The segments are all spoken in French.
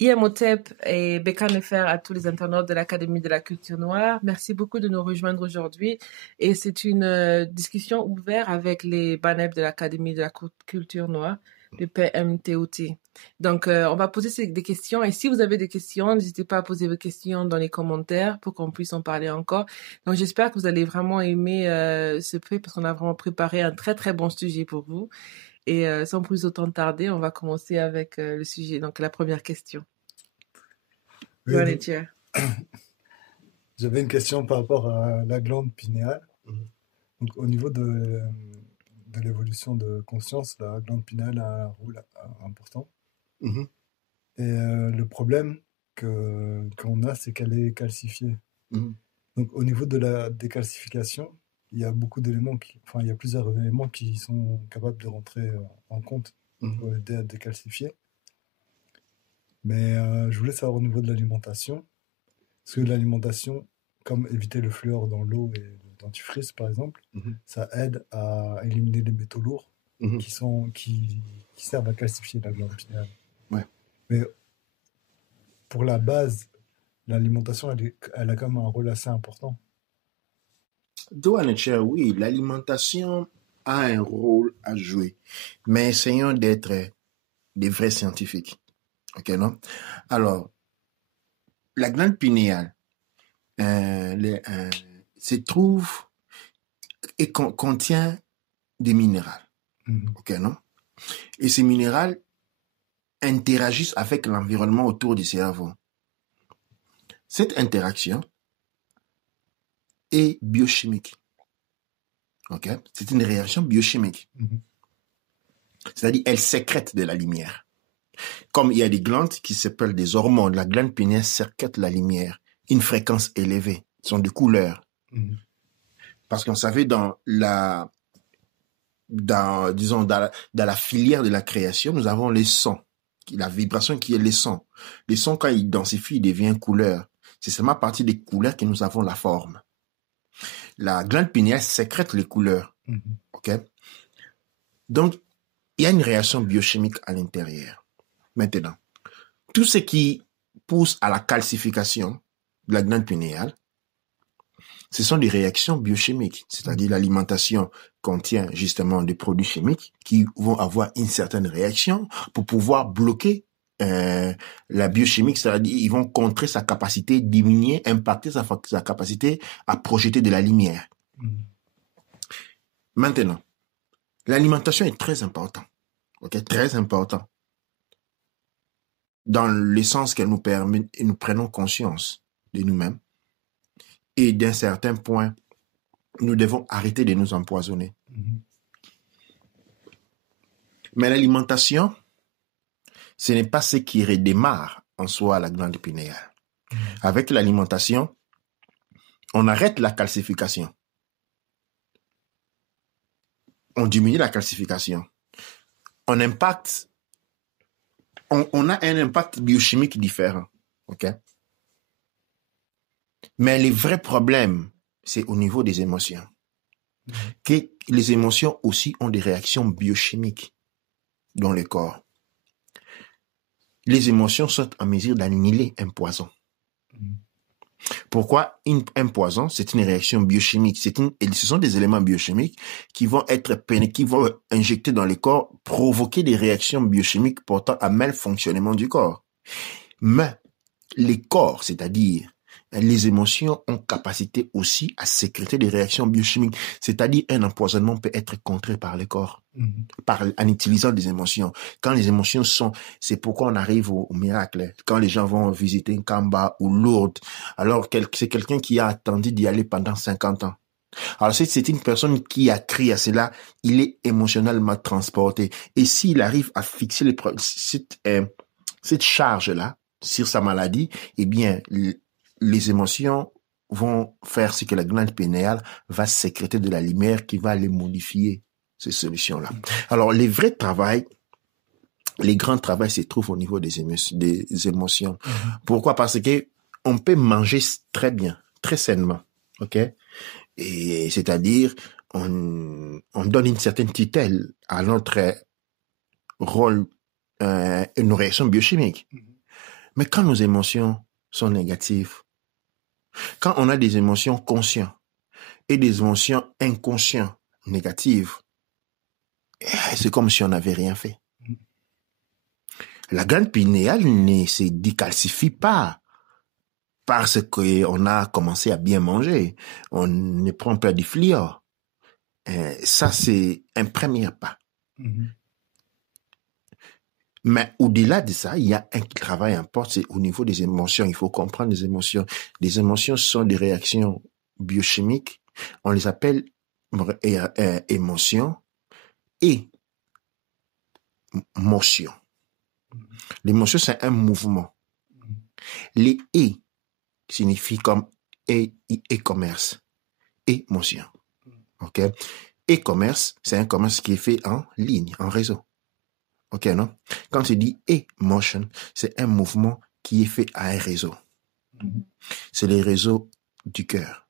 Imhotep et Beka Nefer à tous les internautes de l'Académie de la culture noire. Merci beaucoup de nous rejoindre aujourd'hui. Et c'est une discussion ouverte avec les BANEP de l'Académie de la culture noire, le PMTOT. Donc, on va poser des questions. Et si vous avez des questions, n'hésitez pas à poser vos questions dans les commentaires pour qu'on puisse en parler encore. Donc, j'espère que vous allez vraiment aimer ce prix parce qu'on a vraiment préparé un très, très bon sujet pour vous. Et sans plus autant tarder, on va commencer avec le sujet. Donc, la première question. Oui, Go ahead, Chair. j'avais une question par rapport à la glande pinéale. Donc, au niveau de l'évolution de conscience, la glande pinéale a un rôle important. Mhm. Et le problème qu'on a, c'est qu'elle est calcifiée. Mhm. Donc, au niveau de la décalcification, il y a beaucoup d'éléments il y a plusieurs éléments qui sont capables de rentrer en compte pour aider à décalcifier. Mais je voulais savoir au niveau de l'alimentation, parce que l'alimentation, comme éviter le fluor dans l'eau et le dentifrice par exemple, ça aide à éliminer les métaux lourds qui servent à calcifier la glande pinéale. Ouais. Mais pour la base, l'alimentation, elle a quand même un rôle assez important. Oui, l'alimentation a un rôle à jouer, mais essayons d'être des vrais scientifiques. Ok, non? Alors, la glande pinéale se trouve et contient des minéraux. Ok, non? Et ces minéraux interagissent avec l'environnement autour du cerveau. Cette interaction est biochimique. Ok? C'est une réaction biochimique. C'est-à-dire, elle sécrète de la lumière. Comme il y a des glandes qui s'appellent des hormones, la glande pinéale sécrète la lumière, une fréquence élevée, sont de couleurs. Parce qu'on savait dans la filière de la création, nous avons les sons, la vibration qui est les sons. Les sons, quand ils densifient, ils deviennent couleurs. C'est seulement à partir des couleurs que nous avons la forme. La glande pinéale sécrète les couleurs. Ok? Donc, il y a une réaction biochimique à l'intérieur. Maintenant, tout ce qui pousse à la calcification de la glande pinéale, ce sont des réactions biochimiques, c'est-à-dire l'alimentation contient justement des produits chimiques qui vont avoir une certaine réaction pour pouvoir bloquer la biochimique, c'est-à-dire ils vont contrer sa capacité, diminuer, impacter sa capacité à projeter de la lumière. Maintenant, l'alimentation est très importante, ok, très important, dans le sens qu'elle nous permet, et nous prenons conscience de nous-mêmes et d'un certain point, nous devons arrêter de nous empoisonner. Mais l'alimentation, ce n'est pas ce qui redémarre en soi la glande pinéale. Avec l'alimentation, on arrête la calcification. On diminue la calcification. On a un impact biochimique différent. Ok? Mais le vrai problème, c'est au niveau des émotions. Que les émotions aussi ont des réactions biochimiques dans le corps. Les émotions sont en mesure d'annihiler un poison. Pourquoi un poison? C'est une réaction biochimique. Ce sont des éléments biochimiques qui vont injectés dans le corps, provoquer des réactions biochimiques portant à mal fonctionnement du corps. Mais les corps, c'est-à-dire les émotions, ont capacité aussi à sécréter des réactions biochimiques. C'est-à-dire un empoisonnement peut être contré par le corps, en utilisant des émotions. Quand les émotions c'est pourquoi on arrive au miracle. Quand les gens vont visiter un Kamba ou Lourdes, alors c'est quelqu'un qui a attendu d'y aller pendant 50 ans. Alors c'est une personne qui a crié à cela, il est émotionnellement transporté. Et s'il arrive à fixer cette charge-là sur sa maladie, eh bien, les émotions vont faire ce que la glande pinéale va sécréter de la lumière qui va les modifier, ces solutions-là. Alors, les grands travaux se trouvent au niveau des émotions. Pourquoi? Parce que on peut manger très bien, très sainement, ok? Et c'est-à-dire, on donne une certaine tutelle à notre rôle, une réaction biochimique. Mais quand nos émotions sont négatives, quand on a des émotions conscientes et des émotions inconscientes négatives, c'est comme si on n'avait rien fait. La glande pinéale ne se décalcifie pas parce qu'on a commencé à bien manger. On ne prend pas du fluor. Ça, c'est un premier pas. Mais au-delà de ça, il y a un travail important, c'est au niveau des émotions. Il faut comprendre les émotions. Les émotions sont des réactions biochimiques. On les appelle émotions et motion. L'émotion, c'est un mouvement. Les « et » signifient comme e-commerce, émotion. OK? E-commerce, c'est un commerce qui est fait en ligne, en réseau. OK, non? Quand tu dis emotion, c'est un mouvement qui est fait à un réseau. C'est les réseaux du cœur.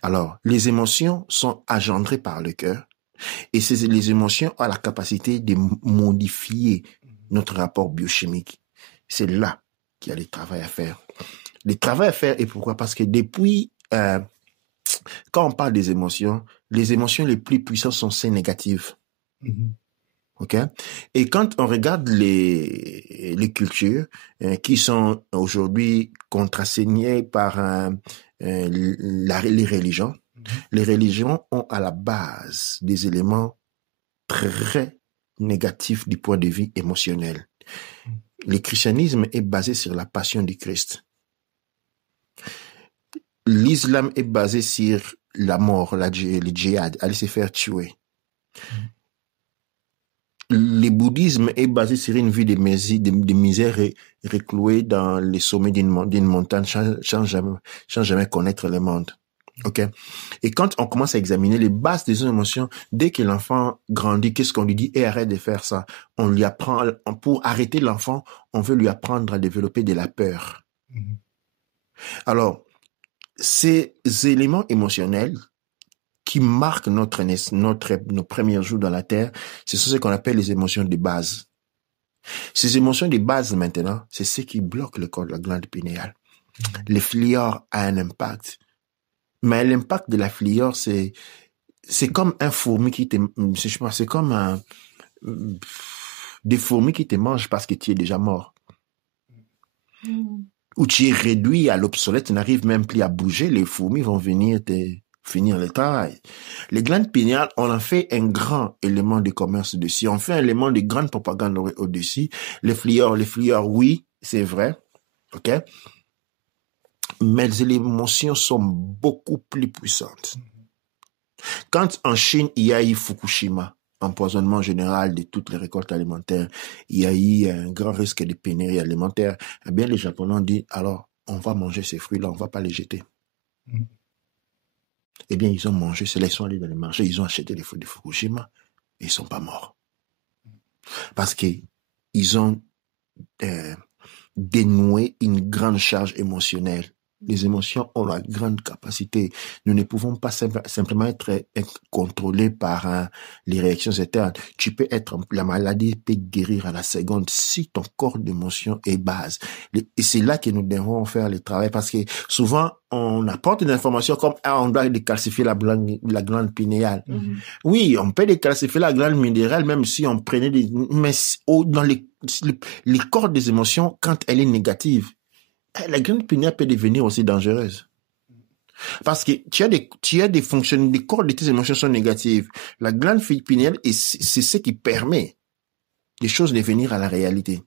Alors, les émotions sont engendrées par le cœur et les émotions ont la capacité de modifier notre rapport biochimique. C'est là qu'il y a le travail à faire. Le travail à faire, et pourquoi? Parce que depuis, quand on parle des émotions, les émotions les plus puissantes sont celles négatives. OK? Et quand on regarde les cultures qui sont aujourd'hui contrastignées par les religions, les religions ont à la base des éléments très négatifs du point de vue émotionnel. Le christianisme est basé sur la passion du Christ. L'islam est basé sur la mort, le djihad, aller se faire tuer. Le bouddhisme est basé sur une vie de misère reclouée dans les sommets d'une montagne sans jamais connaître le monde. Okay? Et quand on commence à examiner les bases des émotions, dès que l'enfant grandit, qu'est-ce qu'on lui dit? Et arrête de faire ça. On lui apprend, pour arrêter l'enfant, on veut lui apprendre à développer de la peur. Alors, ces éléments émotionnels qui marquent nos premiers jours dans la terre, ce sont ce qu'on appelle les émotions de base. Ces émotions de base, maintenant, c'est ce qui bloque le corps de la glande pinéale. Le fluor a un impact. Mais l'impact de la fluor, c'est comme un fourmi qui te, je sais pas, c'est comme des fourmis qui te mangent parce que tu es déjà mort. Ou tu es réduit à l'obsolète, tu n'arrives même plus à bouger, les fourmis vont venir te finir le travail. Les glandes pinéales, on en fait un grand élément de commerce dessus. On fait un élément de grande propagande au-dessus. Les fluor, oui, c'est vrai. OK? Mais les émotions sont beaucoup plus puissantes. Quand en Chine, il y a eu Fukushima, empoisonnement général de toutes les récoltes alimentaires, il y a eu un grand risque de pénurie alimentaire, eh bien, les Japonais ont dit, alors, on va manger ces fruits-là, on ne va pas les jeter. Eh bien, ils ont mangé, ils sont allés dans les marchés, ils ont acheté les fruits de Fukushima, et ils ne sont pas morts. Parce qu'ils ont dénoué une grande charge émotionnelle. Les émotions ont la grande capacité. Nous ne pouvons pas simplement être contrôlés par les réactions externes. La maladie peut guérir à la seconde si ton corps d'émotion est base. Et c'est là que nous devons faire le travail parce que souvent, on apporte une information comme on doit décalcifier la glande pinéale. Oui, on peut décalcifier la glande minérale même si on prenait mais dans les corps des émotions, quand elle est négative, la glande pinéale peut devenir aussi dangereuse. Parce que tu as des fonctions, les corps de tes émotions sont négatives. La glande pinéale, c'est ce qui permet les choses de venir à la réalité.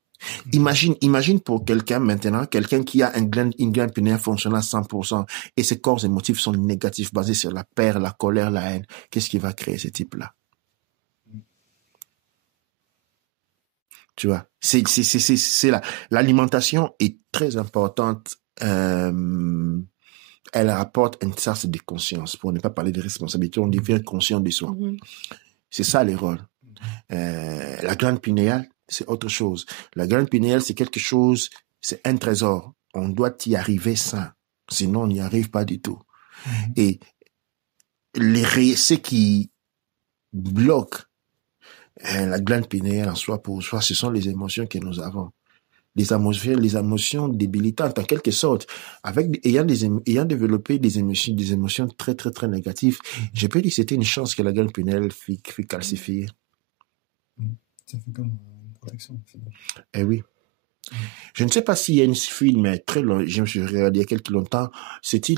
Imagine pour quelqu'un maintenant, quelqu'un qui a une glande pinéale fonctionnant à 100% et ses corps émotifs sont négatifs, basés sur la peur, la colère, la haine. Qu'est-ce qui va créer ce type-là? Tu vois, c'est là. L'alimentation est très importante. Elle apporte une sens de conscience. Pour ne pas parler de responsabilité, on devient conscient de soi. C'est ça les rôles. La glande pinéale, c'est autre chose. La glande pinéale, c'est quelque chose, c'est un trésor. On doit y arriver sain. Sinon, on n'y arrive pas du tout. Et ce qui bloque la glande pinéale en soi, pour soi, ce sont les émotions que nous avons. les émotions débilitantes en quelque sorte, ayant développé des émotions très très très négatives. Je peux dire que c'était une chance que la glande pinéale fut calcifiée. Ça fait comme une protection. Eh oui. Je ne sais pas s'il y a un film très long, je me suis regardé il y a quelques longtemps, c'était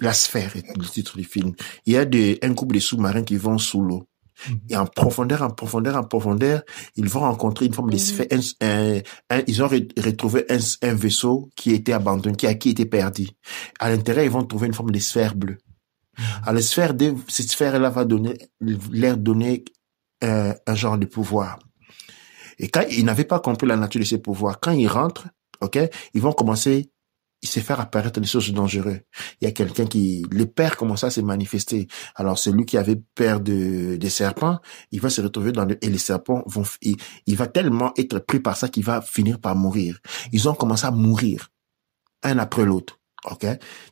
La Sphère, le titre du film. Il y a un couple de sous-marins qui vont sous l'eau. Et en profondeur, ils vont rencontrer une forme de sphère. Ils ont retrouvé un vaisseau qui était abandonné, qui était perdu. À l'intérieur, ils vont trouver une forme de sphère bleue. À cette sphère-là va leur donner un genre de pouvoir. Et quand ils n'avaient pas compris la nature de ces pouvoirs, quand ils rentrent, ils vont commencer se faire apparaître des choses dangereuses. Il y a quelqu'un le père commence à se manifester. Alors, celui qui avait peur des serpents, il va se retrouver et les serpents il va tellement être pris par ça qu'il va finir par mourir. Ils ont commencé à mourir, un après l'autre.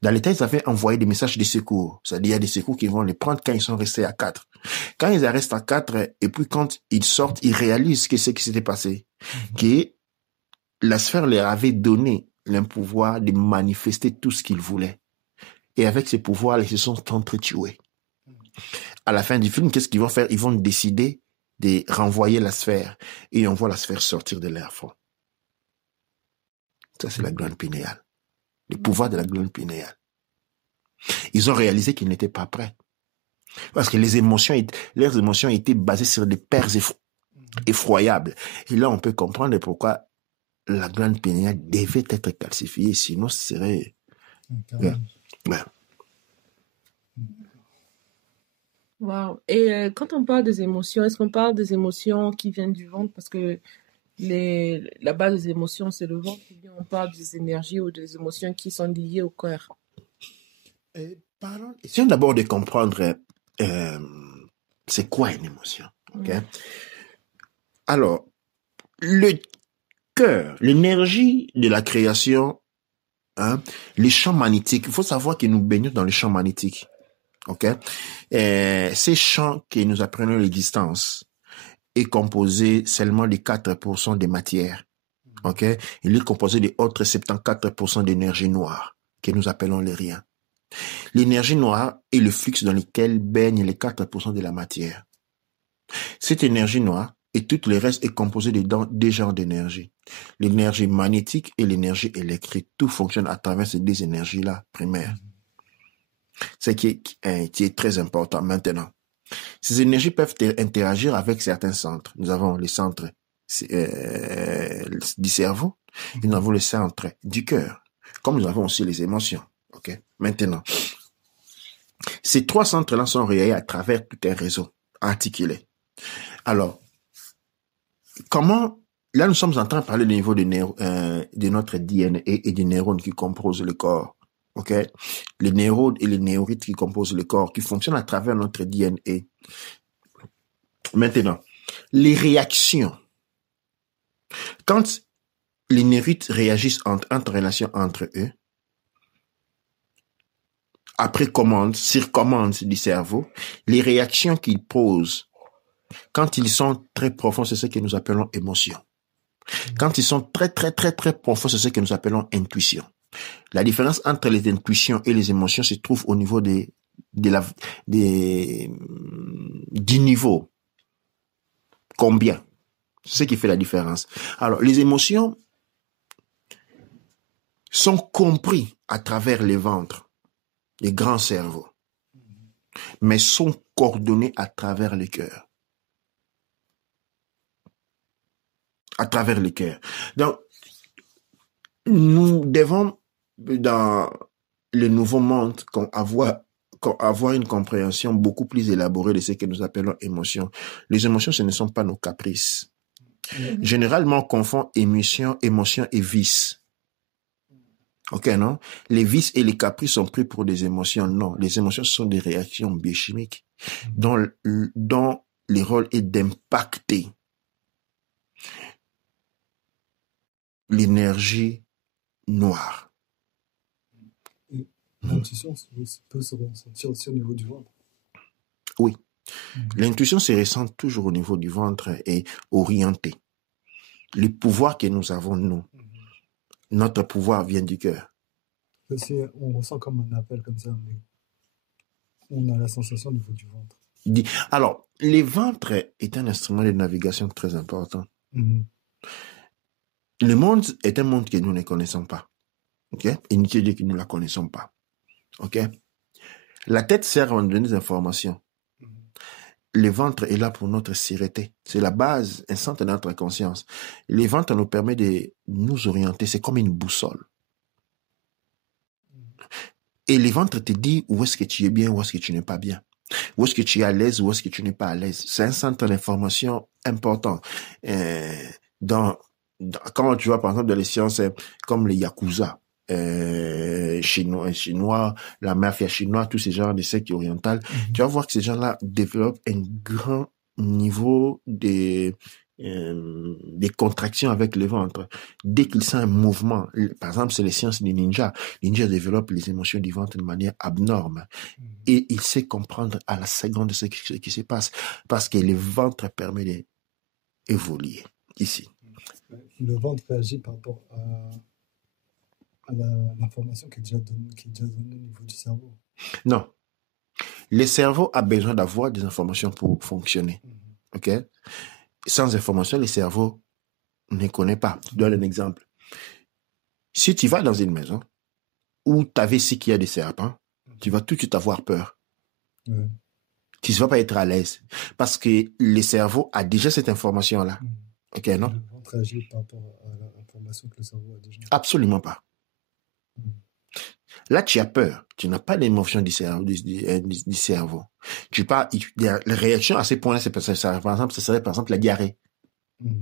Dans les temps, ils avaient envoyé des messages de secours. C'est-à-dire, il y a des secours qui vont les prendre quand ils sont restés à 4. Quand ils restent à 4, et puis quand ils sortent, ils réalisent ce qui s'était passé. Que la sphère leur avait donné le pouvoir de manifester tout ce qu'ils voulaient. Et avec ces pouvoirs, ils se sont entretués. À la fin du film, qu'est-ce qu'ils vont faire? Ils vont décider de renvoyer la sphère. Et on voit la sphère sortir de l'air fond. Ça, c'est la glande pinéale. Le pouvoir de la glande pinéale. Ils ont réalisé qu'ils n'étaient pas prêts. Parce que leurs émotions étaient basées sur des peurs effroyables. Et là, on peut comprendre pourquoi la glande pinéale devait être calcifiée, sinon ce serait... Wow. Et quand on parle des émotions, est-ce qu'on parle des émotions qui viennent du ventre? Parce que la base des émotions, c'est le ventre. Ou bien on parle des énergies ou des émotions qui sont liées au cœur? Essayons d'abord de comprendre c'est quoi une émotion. Alors, le cœur, l'énergie de la création, les champs magnétiques, il faut savoir que nous baignons dans les champs magnétiques. Ces champs que nous apprenons l'existence est composé seulement de 4% de matière. Il est composé de autres 74% d'énergie noire que nous appelons les riens. L'énergie noire est le flux dans lequel baignent les 4% de la matière. Cette énergie noire et tout le reste est composé de deux genres d'énergie. L'énergie magnétique et l'énergie électrique. Tout fonctionne à travers ces deux énergies-là primaires. C'est qui est très important maintenant. Ces énergies peuvent interagir avec certains centres. Nous avons les centres du cerveau et nous avons le centre du cœur. Comme nous avons aussi les émotions. Maintenant, ces trois centres-là sont reliés à travers tout un réseau articulé. Alors, là nous sommes en train de parler du niveau de notre DNA et des neurones qui composent le corps. Les neurones et les néurites qui composent le corps, qui fonctionnent à travers notre DNA. Maintenant, les réactions. Quand les néurites réagissent entre relations entre eux, après sur commande du cerveau, les réactions qu'ils posent, quand ils sont très profonds, c'est ce que nous appelons émotion. Quand ils sont très, très, très, très profonds, c'est ce que nous appelons intuition. La différence entre les intuitions et les émotions se trouve au niveau du niveau. Combien? C'est ce qui fait la différence. Alors, les émotions sont comprises à travers les ventres, les grands cerveaux, mais sont coordonnées à travers le cœur. À travers le cœur. Donc, nous devons, dans le nouveau monde, avoir une compréhension beaucoup plus élaborée de ce que nous appelons émotions. Les émotions, ce ne sont pas nos caprices. Généralement, on confond émotion et vice. Non? Les vices et les caprices sont pris pour des émotions. Non, les émotions sont des réactions biochimiques dont le rôle est d'impacter l'énergie noire. L'intuition peut se ressentir aussi au niveau du ventre. Oui. L'intuition se ressent toujours au niveau du ventre et orientée. le pouvoir que nous avons, nous, notre pouvoir vient du cœur. On ressent comme un appel comme ça, mais on a la sensation au niveau du ventre. Alors, le ventre est un instrument de navigation très important. Le monde est un monde que nous ne connaissons pas. Ok? Inutile de dire que nous ne la connaissons pas. Ok? La tête sert à nous donner des informations. Le ventre est là pour notre sérénité. C'est la base instante de notre conscience. Le ventre nous permet de nous orienter. C'est comme une boussole. Et le ventre te dit où est-ce que tu es bien, où est-ce que tu n'es pas bien. Où est-ce que tu es à l'aise, où est-ce que tu n'es pas à l'aise. C'est un centre d'information important. Quand tu vois, par exemple, dans les sciences comme les Yakuza, chinois, la mafia chinoise, tous ces genres de sectes orientales, tu vas voir que ces gens-là développent un grand niveau des contractions avec le ventre. Dès qu'ils sentent un mouvement, par exemple, c'est les sciences des ninjas. Les ninjas développent les émotions du ventre de manière abnorme. Et il sait comprendre à la seconde ce qui se passe parce que le ventre permet d'évoluer ici. Le ventre réagit par rapport à l'information qui est déjà donnée au niveau du cerveau. Non. Le cerveau a besoin d'avoir des informations pour fonctionner. OK? Sans information, le cerveau ne connaît pas. Je donne un exemple. Si tu vas dans une maison où tu avais ce qu'il y a des serpents, tu vas tout de suite avoir peur. Tu ne vas pas être à l'aise. Parce que le cerveau a déjà cette information-là. OK, non? Le ventre réagit par rapport à l'information que le cerveau a déjà. Absolument pas. Là, tu as peur. Tu n'as pas d'émotion du cerveau. La réaction à ces points-là, par exemple, ce serait par exemple la diarrhée.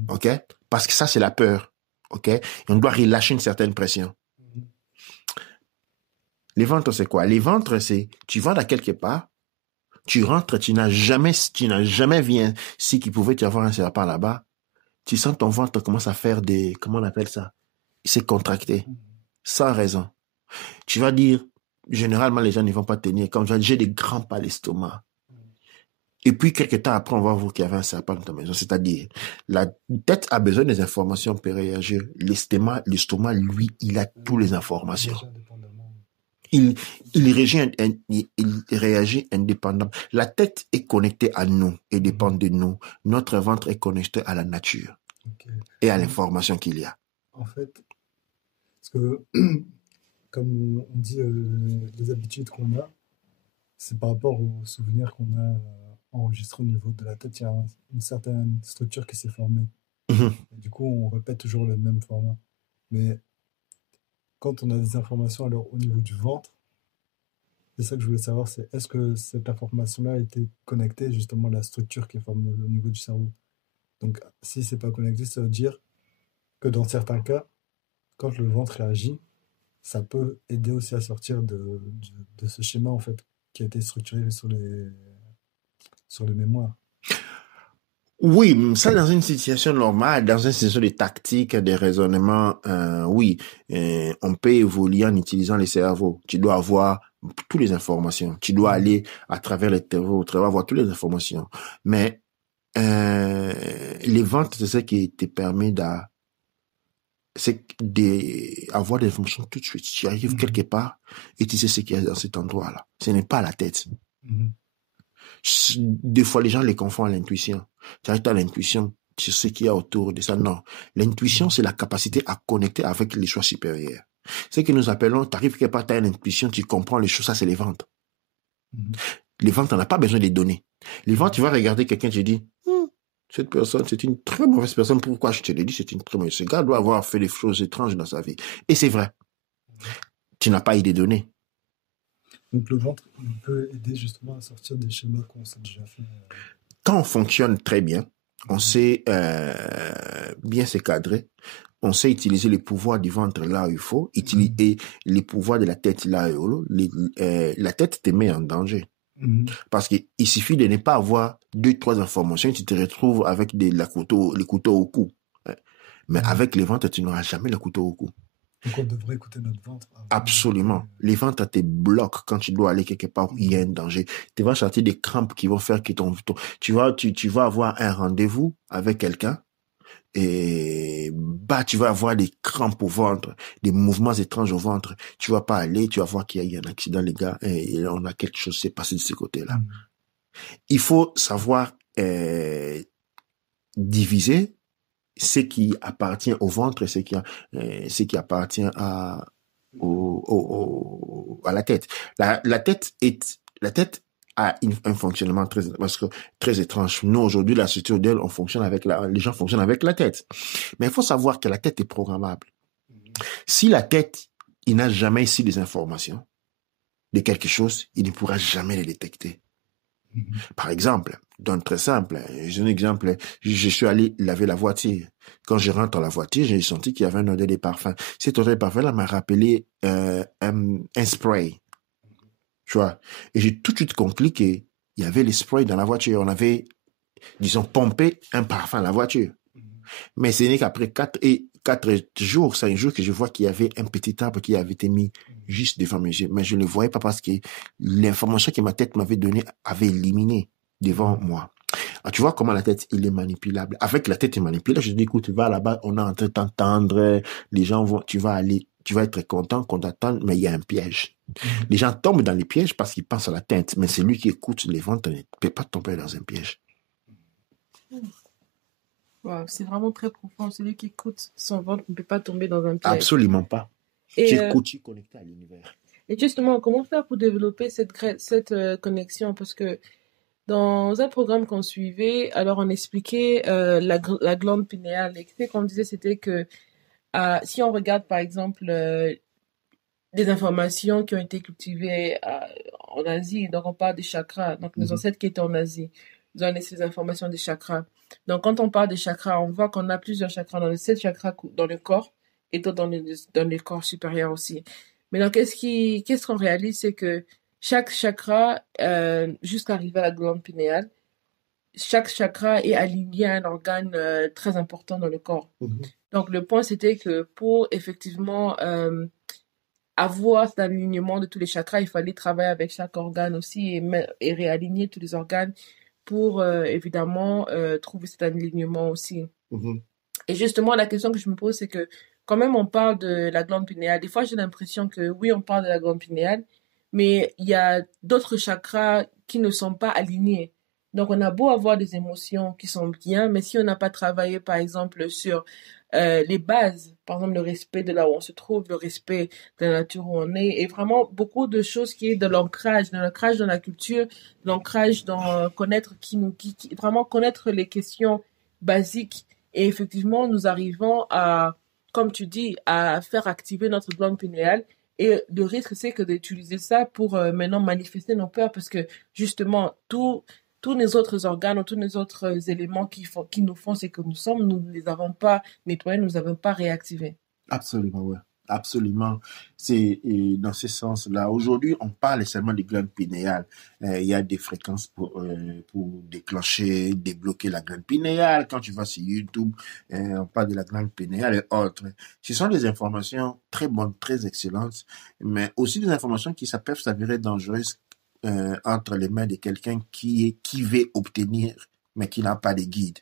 OK? Parce que ça, c'est la peur. OK? Et on doit relâcher une certaine pression. Les ventres, c'est quoi? Les ventres, c'est, tu vas dans quelque part, tu rentres, tu n'as jamais vu si qu'il pouvait y avoir un serpent là-bas. Tu sens ton ventre commence à faire comment on appelle ça? Il s'est contracté. Sans raison. Tu vas dire, généralement, les gens ne vont pas tenir. Quand j'ai des crampes à l'estomac. Et puis, quelques temps après, on va voir qu'il y avait un serpent dans ta maison. C'est-à-dire, la tête a besoin des informations pour réagir. L'estomac, lui, il a toutes les informations. Il réagit indépendamment. La tête est connectée à nous et dépend de nous. Notre ventre est connecté à la nature et à l'information qu'il y a. En fait, parce que, comme on dit, les habitudes qu'on a, c'est par rapport aux souvenirs qu'on a enregistrés au niveau de la tête. Il y a une certaine structure qui s'est formée. Et du coup, on répète toujours le même format. Mais quand on a des informations alors au niveau du ventre, c'est ça que je voulais savoir, c'est est-ce que cette information-là a été connectée justement à la structure qui est formée au niveau du cerveau. Donc, si c'est pas connecté, ça veut dire que dans certains cas, quand le ventre réagit, ça peut aider aussi à sortir de ce schéma en fait qui a été structuré sur les mémoires. Oui, ça dans une situation normale, dans une situation de tactique, de raisonnement, oui, on peut évoluer en utilisant les cerveaux. Tu dois avoir toutes les informations. Tu dois aller à travers les cerveaux, tu dois avoir toutes les informations. Mais les ventes, c'est ce qui te permet d'avoir des informations tout de suite. Tu arrives quelque part et tu sais ce qu'il y a dans cet endroit-là. Ce n'est pas la tête. Des fois, les gens les confondent à l'intuition. Tu arrives à l'intuition, tu sais ce qu'il y a autour de ça. Non. L'intuition, c'est la capacité à connecter avec les choix supérieurs. Ce que nous appelons, tu arrives quelque part, tu as une intuition, tu comprends les choses, ça, c'est les ventes. Les ventes, on n'a pas besoin des données. Les ventes, tu vas regarder quelqu'un, tu dis, cette personne, c'est une très mauvaise personne. Pourquoi je te l'ai dit, c'est une très mauvaise. Ce gars doit avoir fait des choses étranges dans sa vie. Et c'est vrai. Tu n'as pas eu des données. Donc le ventre, il peut aider justement à sortir des schémas qu'on s'est déjà fait. Quand on fonctionne très bien, on sait bien se cadrer, on sait utiliser les pouvoirs du ventre là où il faut, utiliser les pouvoirs de la tête là où la tête te met en danger. Parce qu'il suffit de ne pas avoir 2-3 informations, tu te retrouves avec les couteaux au cou. Mais avec les ventres, tu n'auras jamais le couteau au cou. Donc on devrait écouter notre ventre. Absolument. Les ventres te bloquent quand tu dois aller quelque part où il y a un danger. Tu vas sortir des crampes qui vont faire que tu vas avoir un rendez-vous avec quelqu'un et bas, tu vas avoir des crampes au ventre, des mouvements étranges au ventre. Tu vas pas aller, tu vas voir qu'il y a eu un accident, les gars, et on a quelque chose qui s'est passé de ce côté-là. Il faut savoir diviser ce qui appartient au ventre et ce qui appartient à la tête. La tête a un fonctionnement très étrange. Nous, aujourd'hui, la société moderne, les gens fonctionnent avec la tête. Mais il faut savoir que la tête est programmable. Si la tête, il n'a jamais ici des informations de quelque chose, il ne pourra jamais les détecter. Par exemple, donc très simple, j'ai un exemple, je suis allé laver la voiture. Quand je rentre dans la voiture, j'ai senti qu'il y avait une odeur de parfum. Cette odeur de parfum-là m'a rappelé un spray, tu vois. Et j'ai tout de suite compris qu'il y avait les sprays dans la voiture. On avait, disons, pompé un parfum à la voiture. Mais ce n'est qu'après 4 jours, 5 jours que je vois qu'il y avait un petit arbre qui avait été mis juste devant mes yeux. Mais je ne le voyais pas parce que l'information que ma tête m'avait donnée avait éliminé devant moi. Alors, tu vois comment la tête, il est manipulable. Avec la tête est manipulable, je dis, écoute, va là-bas, on est en train de t'entendre, les gens vont, tu vas être content qu'on t'attende, mais il y a un piège. Les gens tombent dans les pièges parce qu'ils pensent à la tête, mais celui qui écoute les ventes ne peut pas tomber dans un piège. Wow, c'est vraiment très profond. Celui qui écoute son ventre ne peut pas tomber dans un piège. Absolument pas. Tu es connecté à l'univers. Et justement, comment faire pour développer cette connexion? Parce que dans un programme qu'on suivait, alors on expliquait la glande pinéale. Et ce qu'on disait, c'était que si on regarde par exemple des informations qui ont été cultivées en Asie, donc on parle des chakras, donc nos ancêtres qui étaient en Asie, ils ont laissé ces informations des chakras. Donc quand on parle des chakras, on voit qu'on a plusieurs chakras, dans les 7 chakras dans le corps et d'autres dans le corps supérieur aussi. Mais donc qu'est-ce qu'on réalise, c'est que chaque chakra, jusqu'à arriver à la glande pinéale, chaque chakra est aligné à un organe très important dans le corps. Donc le point, c'était que pour effectivement avoir cet alignement de tous les chakras, il fallait travailler avec chaque organe aussi et réaligner tous les organes pour évidemment trouver cet alignement aussi. Et justement, la question que je me pose, c'est que quand même on parle de la glande pinéale, des fois j'ai l'impression que oui, on parle de la glande pinéale, mais il y a d'autres chakras qui ne sont pas alignés. Donc on a beau avoir des émotions qui sont bien, mais si on n'a pas travaillé par exemple sur les bases, par exemple le respect de là où on se trouve, le respect de la nature où on est, et vraiment beaucoup de choses qui est de l'ancrage dans la culture, l'ancrage dans connaître vraiment connaître les questions basiques. Et effectivement, nous arrivons à, comme tu dis, à faire activer notre glande pinéale. Et le risque, c'est que d'utiliser ça pour maintenant manifester nos peurs, parce que justement, tous les autres organes ou tous les autres éléments qui nous font ce que nous sommes, nous ne les avons pas nettoyés, nous ne les avons pas réactivés. Absolument, oui. Absolument. C'est dans ce sens-là. Aujourd'hui, on parle seulement des glandes pinéales. Il y a des fréquences pour déclencher, débloquer la glande pinéale. Quand tu vas sur YouTube, on parle de la glande pinéale et autres. Ce sont des informations très bonnes, très excellentes, mais aussi des informations qui peuvent s'avérer dangereuses entre les mains de quelqu'un qui veut obtenir, mais qui n'a pas de guide.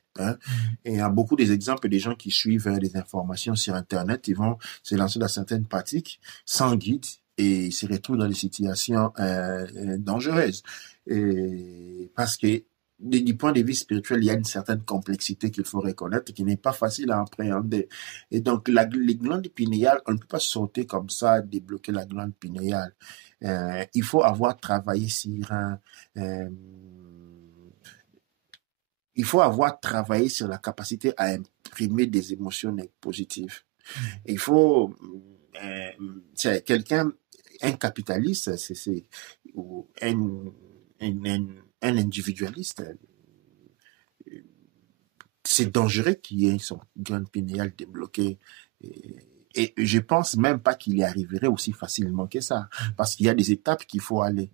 Et il y a beaucoup d'exemples des gens qui suivent des informations sur Internet, ils vont se lancer dans certaines pratiques sans guide et se retrouvent dans des situations dangereuses. Parce que du point de vue spirituel, il y a une certaine complexité qu'il faut reconnaître qui n'est pas facile à appréhender. Et donc, les glandes pinéales, on ne peut pas sauter comme ça, débloquer la glande pinéale. Il faut avoir travaillé sur il faut avoir travaillé sur la capacité à imprimer des émotions positives. Il faut quelqu'un, un capitaliste, ou un individualiste, c'est dangereux qu'il ait son glande pinéale débloquée. Et je pense même pas qu'il y arriverait aussi facilement que ça, parce qu'il y a des étapes qu'il faut aller.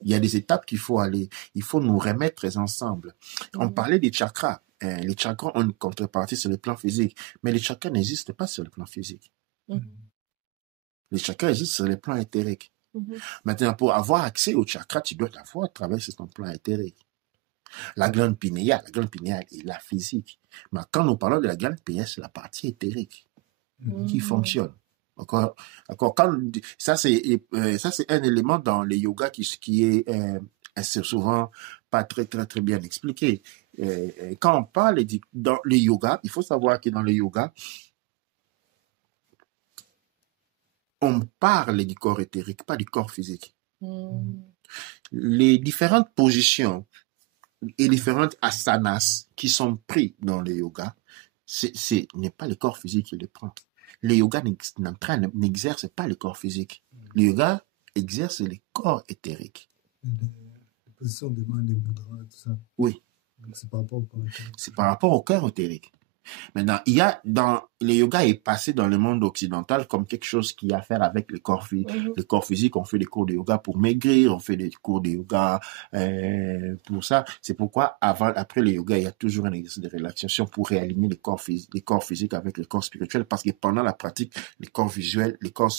Il faut nous remettre ensemble. On parlait des chakras. Les chakras ont une contrepartie sur le plan physique, mais les chakras n'existent pas sur le plan physique. Les chakras existent sur le plan éthérique. Maintenant, pour avoir accès aux chakras, tu dois d'abord travailler sur ton plan éthérique. La glande pinéale est la physique. Mais quand nous parlons de la glande pinéale, c'est la partie éthérique. qui fonctionne. D'accord. Ça c'est un élément dans le yoga qui est c'est souvent pas très très très bien expliqué. Quand on parle dans le yoga, il faut savoir que dans le yoga, on parle du corps éthérique, pas du corps physique. Les différentes positions et différentes asanas qui sont pris dans le yoga, ce n'est pas le corps physique qui les prend. Le yoga n'exerce pas le corps physique. Le yoga exerce le corps éthérique. Les positions des mains, les mudras, tout ça. Oui. Donc c'est par rapport au corps éthérique. C'est par rapport au corps éthérique. Maintenant, le yoga est passé dans le monde occidental comme quelque chose qui a à faire avec le corps physique. Le corps physique, on fait des cours de yoga pour maigrir, on fait des cours de yoga pour ça. C'est pourquoi après le yoga, il y a toujours un exercice de relaxation pour réaligner les corps physiques avec le corps spirituel, parce que pendant la pratique, les corps visuels, les corps,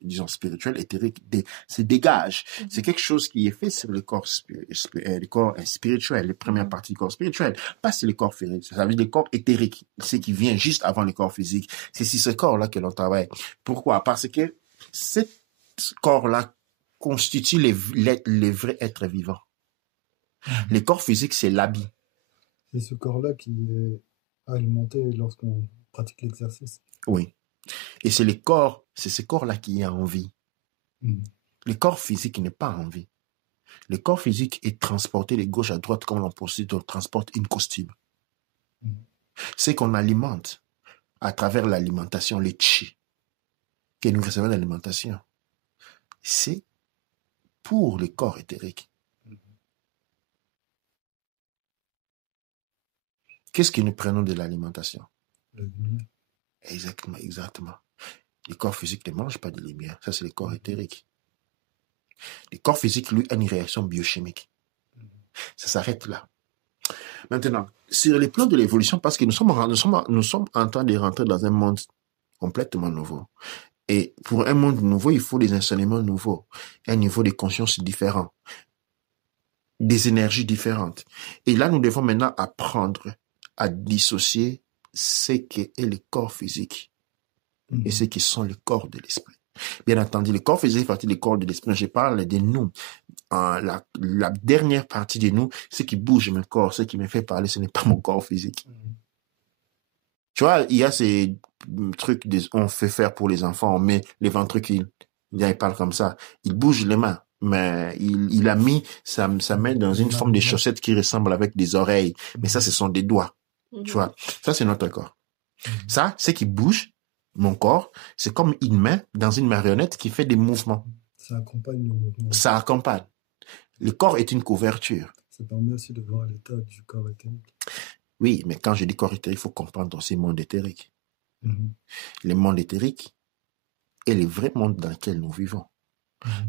disons, spirituels, éthériques, se dégagent. C'est quelque chose qui est fait sur le corps spirituel, les premières parties du corps spirituel, pas sur le corps physique. Ça veut dire le corps éthérique, ce qui vient juste avant le corps physique. C'est sur ce corps-là que l'on travaille. Pourquoi? Parce que ce corps-là constitue les vrais êtres vivants. Le corps physique, c'est l'habit. C'est ce corps-là qui est alimenté lorsqu'on pratique l'exercice. Oui. Et c'est ce corps-là qui est en vie. Le corps physique n'est pas en vie. Le corps physique est transporté de gauche à droite comme on transporte une costume. C'est qu'on alimente à travers l'alimentation, les chi que nous recevons l'alimentation. C'est pour le corps éthérique. Qu'est-ce que nous prenons de l'alimentation? La lumière. Exactement. Le corps physique ne mange pas de lumière. Ça, c'est le corps éthérique. Le corps physique, lui, a une réaction biochimique. Ça s'arrête là. Maintenant, sur les plans de l'évolution, parce que nous sommes en train de rentrer dans un monde complètement nouveau. Et pour un monde nouveau, il faut des enseignements nouveaux, un niveau de conscience différent, des énergies différentes. Et là, nous devons maintenant apprendre à dissocier ce qu'est le corps physique et ce qui sont les corps de l'esprit. Bien entendu, le corps physique fait partie du corps de l'esprit. Je parle de nous. La dernière partie de nous, ce qui bouge mon corps, ce qui me fait parler, ce n'est pas mon corps physique. Tu vois, il y a ces trucs, on fait faire pour les enfants, on met les ventricules, il parle comme ça, il bouge les mains, mais il a mis sa main dans une forme de chaussette qui ressemble avec des oreilles, mais ça, ce sont des doigts. Tu vois, ça, c'est notre corps. Ça, ce qui bouge, mon corps, c'est comme une main dans une marionnette qui fait des mouvements. Ça accompagne le mouvement. Ça accompagne. Le corps est une couverture. Ça permet aussi de voir l'état du corps éthérique. Oui, mais quand je dis corps éthérique, il faut comprendre aussi le monde éthérique. Le monde éthérique est le vrai monde dans lequel nous vivons,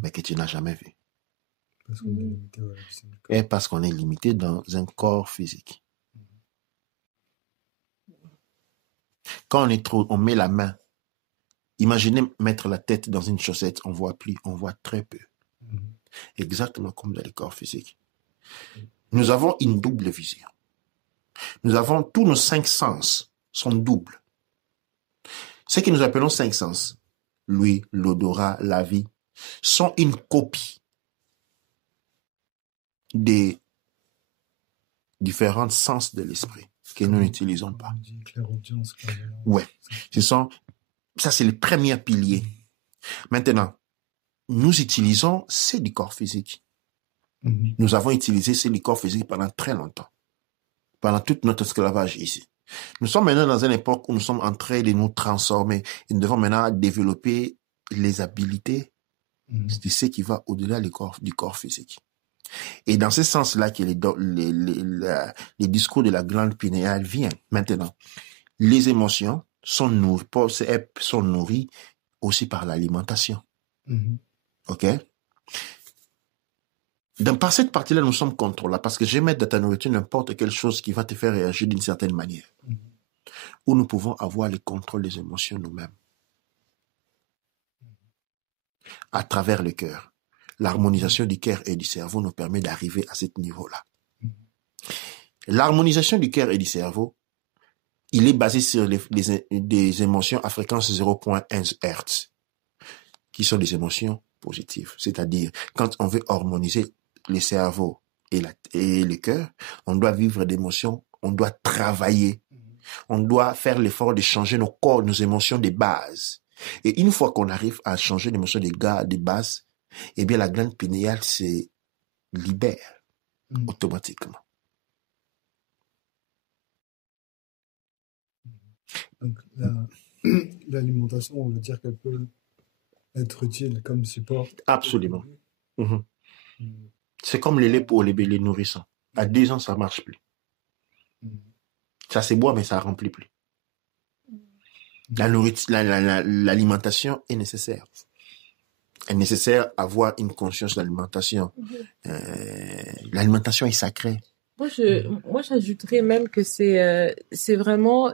mais que tu n'as jamais vu. Parce qu'on est limité à la vision du corps. Et parce qu'on est limité dans un corps physique. Quand on met la main, imaginez mettre la tête dans une chaussette, on voit plus, on voit très peu. Exactement comme dans le corps physique. Nous avons une double vision. Nous avons tous nos 5 sens sont doubles. Ce que nous appelons 5 sens, l'ouïe, l'odorat, la vie, sont une copie des différents sens de l'esprit que nous n'utilisons pas. Ouais, ça c'est le premier pilier. Maintenant, nous utilisons c'est du corps physique. Nous avons utilisé c'est du corps physique pendant très longtemps, pendant tout notre esclavage ici. Nous sommes maintenant dans une époque où nous sommes en train de nous transformer et nous devons maintenant développer les habiletés de ce qui va au-delà du corps physique. Et dans ce sens-là que les discours de la glande pinéale viennent. Maintenant, les émotions sont nourries aussi par l'alimentation. OK? Par cette partie-là, nous sommes contrôlables parce que je vais mettre dans ta nourriture n'importe quelle chose qui va te faire réagir d'une certaine manière. Où nous pouvons avoir le contrôle des émotions nous-mêmes. À travers le cœur. L'harmonisation du cœur et du cerveau nous permet d'arriver à ce niveau-là. L'harmonisation du cœur et du cerveau il est basé sur des émotions à fréquence 0.1 Hz, qui sont des émotions positives. C'est-à-dire, quand on veut harmoniser le cerveau et le cœur, on doit vivre d'émotions, on doit travailler, on doit faire l'effort de changer nos corps, nos émotions de base. Et une fois qu'on arrive à changer l'émotion de base, eh bien, la glande pinéale se libère automatiquement. Donc, l'alimentation, on veut dire qu'elle peut être utile comme support. Absolument. C'est comme le lait pour les bébés nourrissants. À 2 ans, ça ne marche plus. Ça se boit, mais ça ne remplit plus. L'alimentation est nécessaire. Est nécessaire d'avoir une conscience d'alimentation. L'alimentation est sacrée. Moi, j'ajouterais même que c'est vraiment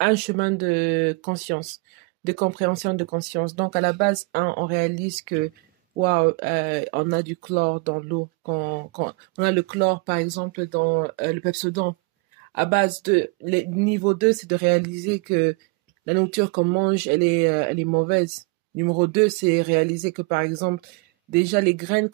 un chemin de conscience, de compréhension de conscience. Donc, à la base, on réalise que on a du chlore dans l'eau. On a le chlore, par exemple, dans le Pepsodent. À base niveau 2, c'est de réaliser que la nourriture qu'on mange, elle est mauvaise. Numéro 2, c'est réaliser que, par exemple, déjà les graines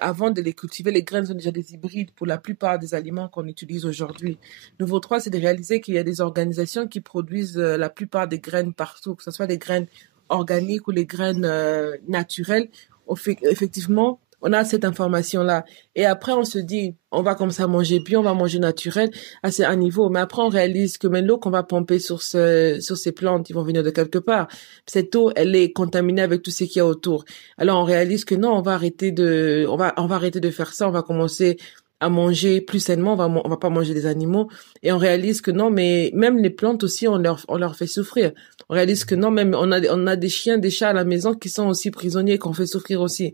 avant de les cultiver, les graines sont déjà des hybrides pour la plupart des aliments qu'on utilise aujourd'hui. Numéro 3, c'est de réaliser qu'il y a des organisations qui produisent la plupart des graines partout, que ce soit des graines organiques ou les graines naturelles. Effectivement, on a cette information-là. Et après, on se dit, on va comme ça manger bio, on va manger naturel, c'est un niveau. Mais après, on réalise que même l'eau qu'on va pomper sur ces plantes, ils vont venir de quelque part. Cette eau, elle est contaminée avec tout ce qu'il y a autour. Alors, on réalise que non, on va arrêter de faire ça, on va commencer à manger plus sainement, on va pas manger des animaux. Et on réalise que non, mais même les plantes aussi, on leur fait souffrir. On réalise que non, même on a des chiens, des chats à la maison qui sont aussi prisonniers, qu'on fait souffrir aussi.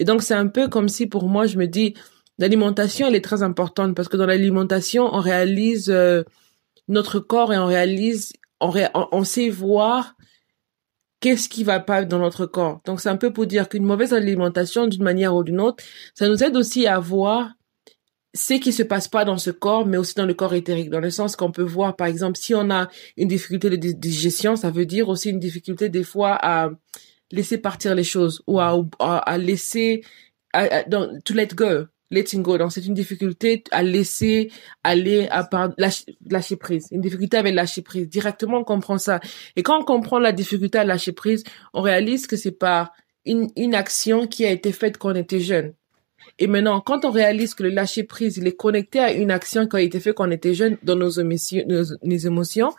Et donc, c'est un peu comme si, pour moi, je me dis, l'alimentation, elle est très importante parce que dans l'alimentation, on réalise notre corps et on sait voir qu'est-ce qui va pas dans notre corps. Donc, c'est un peu pour dire qu'une mauvaise alimentation, d'une manière ou d'une autre, ça nous aide aussi à voir ce qui se passe pas dans ce corps, mais aussi dans le corps éthérique, dans le sens qu'on peut voir, par exemple, si on a une difficulté de digestion, ça veut dire aussi une difficulté des fois à laisser partir les choses ou à laisser to let go, letting go. Donc c'est une difficulté à laisser aller, lâcher prise, une difficulté avec lâcher prise. Directement on comprend ça, et quand on comprend la difficulté à lâcher prise, on réalise que c'est par une action qui a été faite quand on était jeune. Et maintenant, quand on réalise que le lâcher prise, il est connecté à une action qui a été faite quand on était jeune dans nos émotions,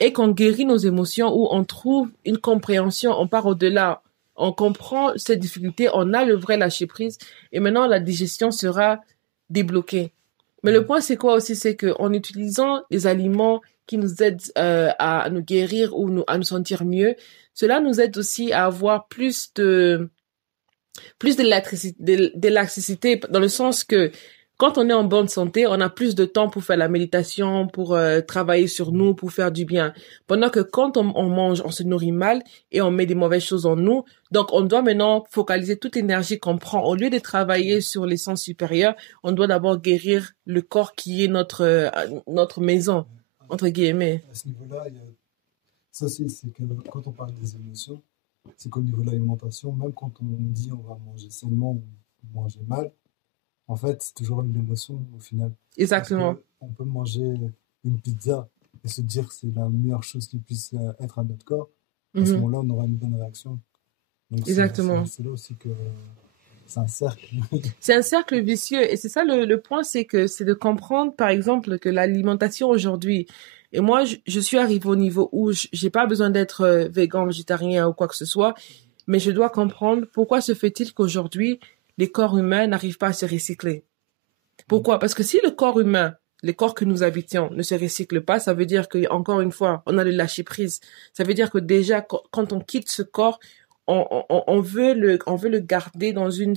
et qu'on guérit nos émotions, où on trouve une compréhension, on part au-delà, on comprend cette difficulté, on a le vrai lâcher-prise, et maintenant la digestion sera débloquée. Mais le point, c'est quoi aussi? C'est qu'en utilisant les aliments qui nous aident à nous guérir ou à nous sentir mieux, cela nous aide aussi à avoir plus d'élasticité, dans le sens que quand on est en bonne santé, on a plus de temps pour faire la méditation, pour travailler sur nous, pour faire du bien. Pendant que quand on mange, on se nourrit mal et on met des mauvaises choses en nous. Donc, on doit maintenant focaliser toute l'énergie qu'on prend. Au lieu de travailler sur les sens supérieurs, on doit d'abord guérir le corps qui est notre maison, entre guillemets. À ce niveau-là, ça aussi, c'est que quand on parle des émotions, c'est qu'au niveau de l'alimentation, même quand on dit on va manger sainement ou manger mal, en fait, c'est toujours l'émotion au final. Exactement. On peut manger une pizza et se dire que c'est la meilleure chose qui puisse être à notre corps. À ce moment-là, on aura une bonne réaction. Donc, exactement. C'est là aussi que c'est un cercle. C'est un cercle vicieux. Et c'est ça le point, c'est de comprendre, par exemple, que l'alimentation aujourd'hui, et moi, je suis arrivée au niveau où j'ai pas besoin d'être végan, végétarien ou quoi que ce soit, mais je dois comprendre pourquoi se fait-il qu'aujourd'hui, les corps humains n'arrivent pas à se recycler. Pourquoi? Parce que si le corps humain, les corps que nous habitons, ne se recyclent pas, ça veut dire que, encore une fois, on a le lâcher prise. Ça veut dire que déjà, quand on quitte ce corps, on veut le garder dans une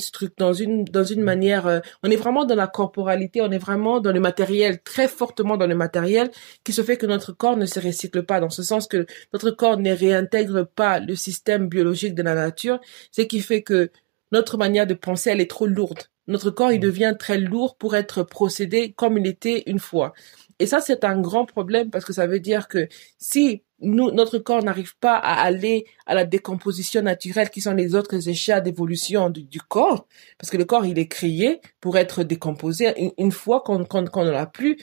manière, on est vraiment dans la corporalité, on est vraiment dans le matériel, très fortement dans le matériel, qui se fait que notre corps ne se recycle pas, dans ce sens que notre corps ne réintègre pas le système biologique de la nature, ce qui fait que notre manière de penser, elle est trop lourde. Notre corps, il devient très lourd pour être procédé comme il était une fois. Et ça, c'est un grand problème parce que ça veut dire que si notre corps n'arrive pas à aller à la décomposition naturelle qui sont les autres échelles d'évolution du corps, parce que le corps, il est créé pour être décomposé une fois qu'on ne l'a plus,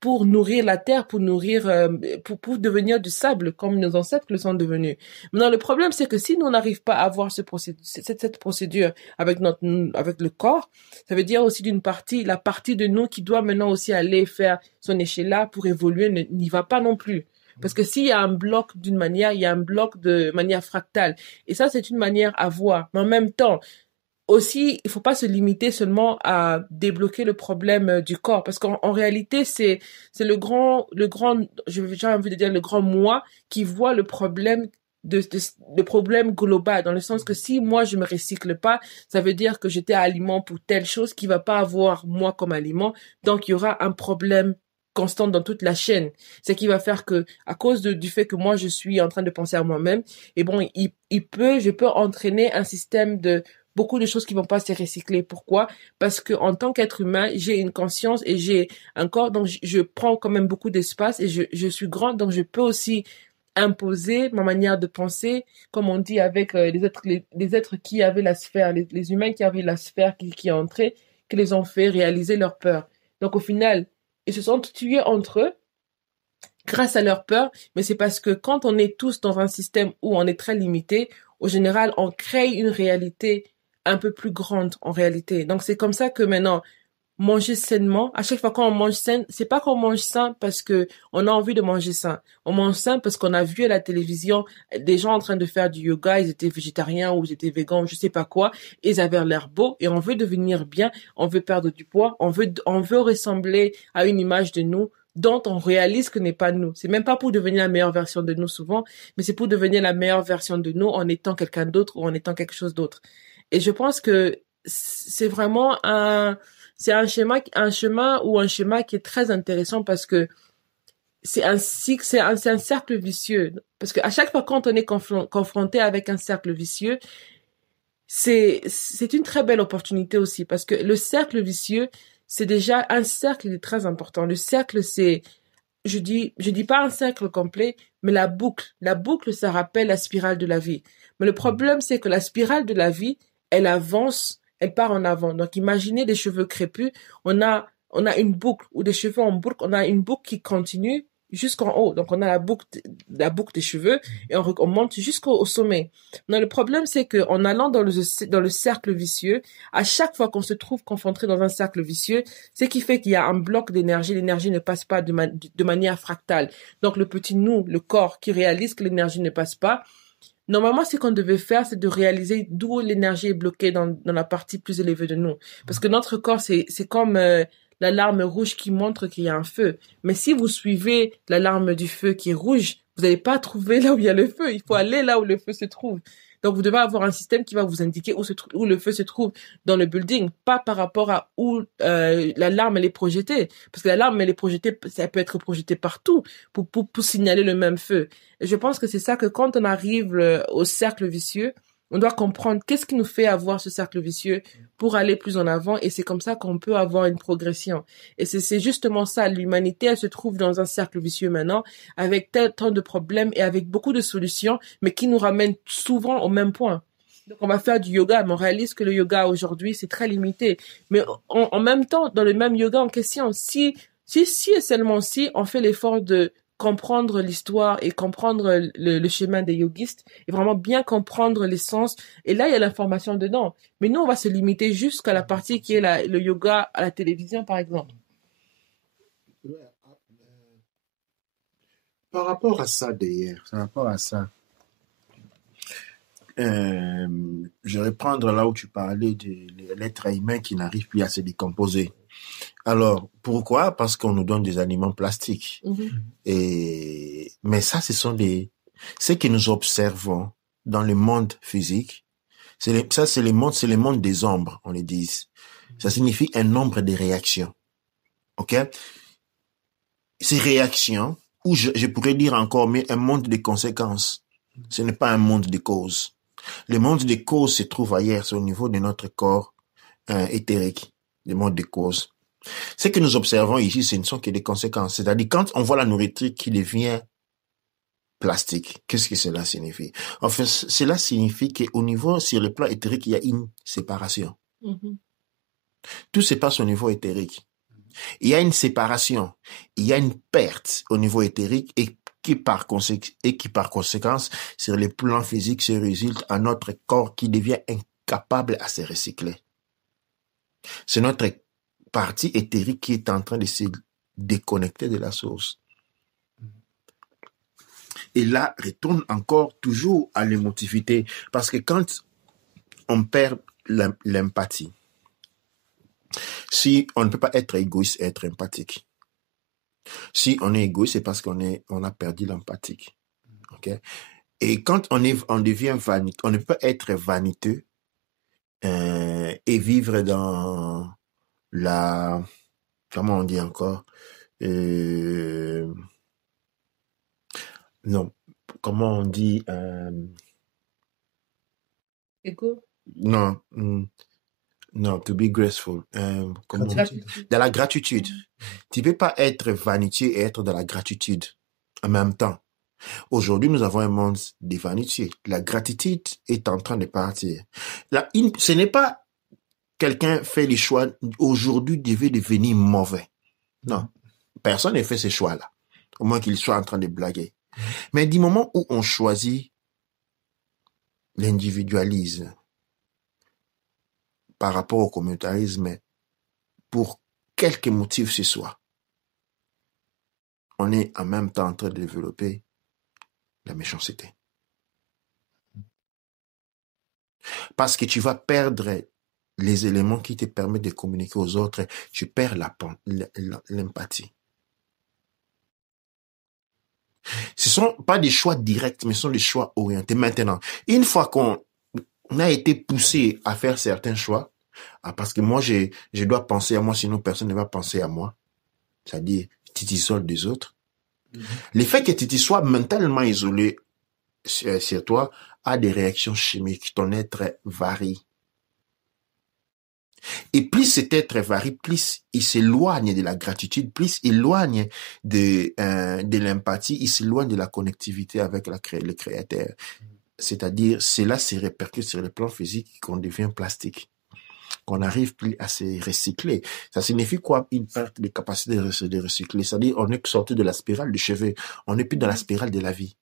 pour nourrir la terre, pour pour devenir du sable comme nos ancêtres le sont devenus. Maintenant, le problème, c'est que si nous n'arrivons pas à avoir cette procédure avec le corps, ça veut dire aussi la partie de nous qui doit maintenant aussi aller faire son échelle pour évoluer n'y va pas non plus. Parce que s'il y a un bloc d'une manière, il y a un bloc de manière fractale. Et ça, c'est une manière à voir. Mais en même temps, aussi, il faut pas se limiter seulement à débloquer le problème du corps. Parce qu'en réalité, c'est le grand, j'ai envie de dire le grand moi qui voit le problème le problème global, dans le sens que si moi je me recycle pas, ça veut dire que j'étais aliment pour telle chose qui va pas avoir moi comme aliment, donc il y aura un problème constant dans toute la chaîne. C'est qui va faire que, à cause du fait que moi je suis en train de penser à moi-même, et bon, je peux entraîner un système de beaucoup de choses qui vont pas se recycler. Pourquoi? Parce que en tant qu'être humain, j'ai une conscience et j'ai un corps, donc je prends quand même beaucoup d'espace et je suis grande, donc je peux aussi imposer ma manière de penser, comme on dit avec les êtres qui avaient la sphère, les humains qui avaient la sphère qui est entrée, qui les ont fait réaliser leur peur. Donc au final, ils se sont tués entre eux grâce à leur peur, mais c'est parce que quand on est tous dans un système où on est très limité, au général, on crée une réalité un peu plus grande en réalité. Donc c'est comme ça que maintenant, manger sainement, à chaque fois qu'on mange sain, c'est pas qu'on mange sain parce que on a envie de manger sain. On mange sain parce qu'on a vu à la télévision des gens en train de faire du yoga, ils étaient végétariens ou ils étaient végans, je sais pas quoi, et ils avaient l'air beaux et on veut devenir bien, on veut perdre du poids, on veut ressembler à une image de nous dont on réalise que n'est pas nous. C'est même pas pour devenir la meilleure version de nous souvent, mais c'est pour devenir la meilleure version de nous en étant quelqu'un d'autre ou en étant quelque chose d'autre. Et je pense que c'est vraiment c'est un schéma qui est très intéressant parce que c'est un cercle vicieux. Parce que à chaque fois quand on est confronté avec un cercle vicieux, c'est une très belle opportunité aussi parce que le cercle vicieux, c'est déjà un cercle qui est très important. Le cercle, je dis pas un cercle complet, mais la boucle. La boucle, ça rappelle la spirale de la vie. Mais le problème, c'est que la spirale de la vie, elle avance, elle part en avant. Donc, imaginez des cheveux crépus. On a une boucle ou des cheveux en boucle. On a une boucle qui continue jusqu'en haut. Donc, on a la boucle des cheveux et on monte jusqu'au sommet. Mais le problème, c'est qu'en allant dans le cercle vicieux, à chaque fois qu'on se trouve confronté dans un cercle vicieux, ce qui fait qu'il y a un bloc d'énergie. L'énergie ne passe pas de manière fractale. Donc, le petit nous, le corps qui réalise que l'énergie ne passe pas, normalement, ce qu'on devait faire, c'est de réaliser d'où l'énergie est bloquée dans la partie plus élevée de nous. Parce que notre corps, c'est comme l'alarme rouge qui montre qu'il y a un feu. Mais si vous suivez l'alarme du feu qui est rouge, vous n'allez pas trouver là où il y a le feu. Il faut aller là où le feu se trouve. Donc, vous devez avoir un système qui va vous indiquer où le feu se trouve dans le building, pas par rapport à où l'alarme elle est projetée. Parce que l'alarme elle est projetée, ça peut être projeté partout pour signaler le même feu. Et je pense que c'est ça que quand on arrive au cercle vicieux, on doit comprendre qu'est-ce qui nous fait avoir ce cercle vicieux pour aller plus en avant et c'est comme ça qu'on peut avoir une progression. Et c'est justement ça, l'humanité, elle se trouve dans un cercle vicieux maintenant avec tant de problèmes et avec beaucoup de solutions, mais qui nous ramènent souvent au même point. Donc on va faire du yoga, mais on réalise que le yoga aujourd'hui, c'est très limité. Mais en même temps, dans le même yoga en question, si et seulement si on fait l'effort de comprendre l'histoire et comprendre le chemin des yogistes et vraiment bien comprendre l'essence. Et là, il y a l'information dedans. Mais nous, on va se limiter jusqu'à la partie qui est le yoga à la télévision, par exemple. Par rapport à ça d'ailleurs, je vais prendre là où tu parlais de l'être humain qui n'arrive plus à se décomposer. Alors, pourquoi? Parce qu'on nous donne des aliments plastiques. Mais ça, ce que nous observons dans le monde physique. C'est le monde des ombres, on le dit. Ça signifie un nombre de réactions. OK? Ces réactions, ou je pourrais dire encore mieux, un monde de conséquences. Ce n'est pas un monde de causes. Le monde des causes se trouve ailleurs, c'est au niveau de notre corps éthérique, le monde des causes. Ce que nous observons ici, ce ne sont que des conséquences. C'est-à-dire, quand on voit la nourriture qui devient plastique, qu'est-ce que cela signifie? En fait, cela signifie qu'au niveau, sur le plan éthérique, il y a une séparation. Tout se passe au niveau éthérique. Il y a une séparation, il y a une perte au niveau éthérique et qui par conséquence, sur le plan physique, se résulte à notre corps qui devient incapable à se recycler. C'est notre partie éthérique qui est en train de se déconnecter de la source. Et là, retourne encore toujours à l'émotivité, parce que quand on perd l'empathie, si on ne peut pas être égoïste et être empathique. Si on est égoïste, c'est parce qu'on a perdu l'empathique. Okay? Et quand on devient vaniteux, on ne peut pas être vaniteux et vivre dans la... Comment on dit encore? Non. Comment on dit? Égo? Non. Non, to be graceful. Comment on dit? Dans la gratitude. Tu ne peux pas être vaniteux et être dans la gratitude en même temps. Aujourd'hui, nous avons un monde de vanité. La gratitude est en train de partir. Ce n'est pas quelqu'un fait les choix, aujourd'hui devait devenir mauvais. Non, personne n'a fait ces choix-là. Au moins qu'il soit en train de blaguer. Mais du moment où on choisit l'individualisme par rapport au communautarisme, pour quelque motif ce soit, on est en même temps en train de développer la méchanceté. Parce que tu vas perdre les éléments qui te permettent de communiquer aux autres, tu perds l'empathie. Ce ne sont pas des choix directs, mais ce sont des choix orientés. Maintenant, une fois qu'on a été poussé à faire certains choix, parce que moi, je dois penser à moi, sinon personne ne va penser à moi, c'est-à-dire tu t'isoles des autres. Le fait que tu te sois mentalement isolé sur toi a des réactions chimiques. Ton être varie. Et plus cet être varie, plus il s'éloigne de la gratitude, plus il s'éloigne de l'empathie, il s'éloigne de la connectivité avec le Créateur. C'est-à-dire, cela se répercute sur le plan physique qu'on devient plastique, qu'on n'arrive plus à se recycler. Ça signifie quoi? Une perte de capacité de recycler. C'est-à-dire, on est sorti de la spirale du cheveu, on n'est plus dans la spirale de la vie.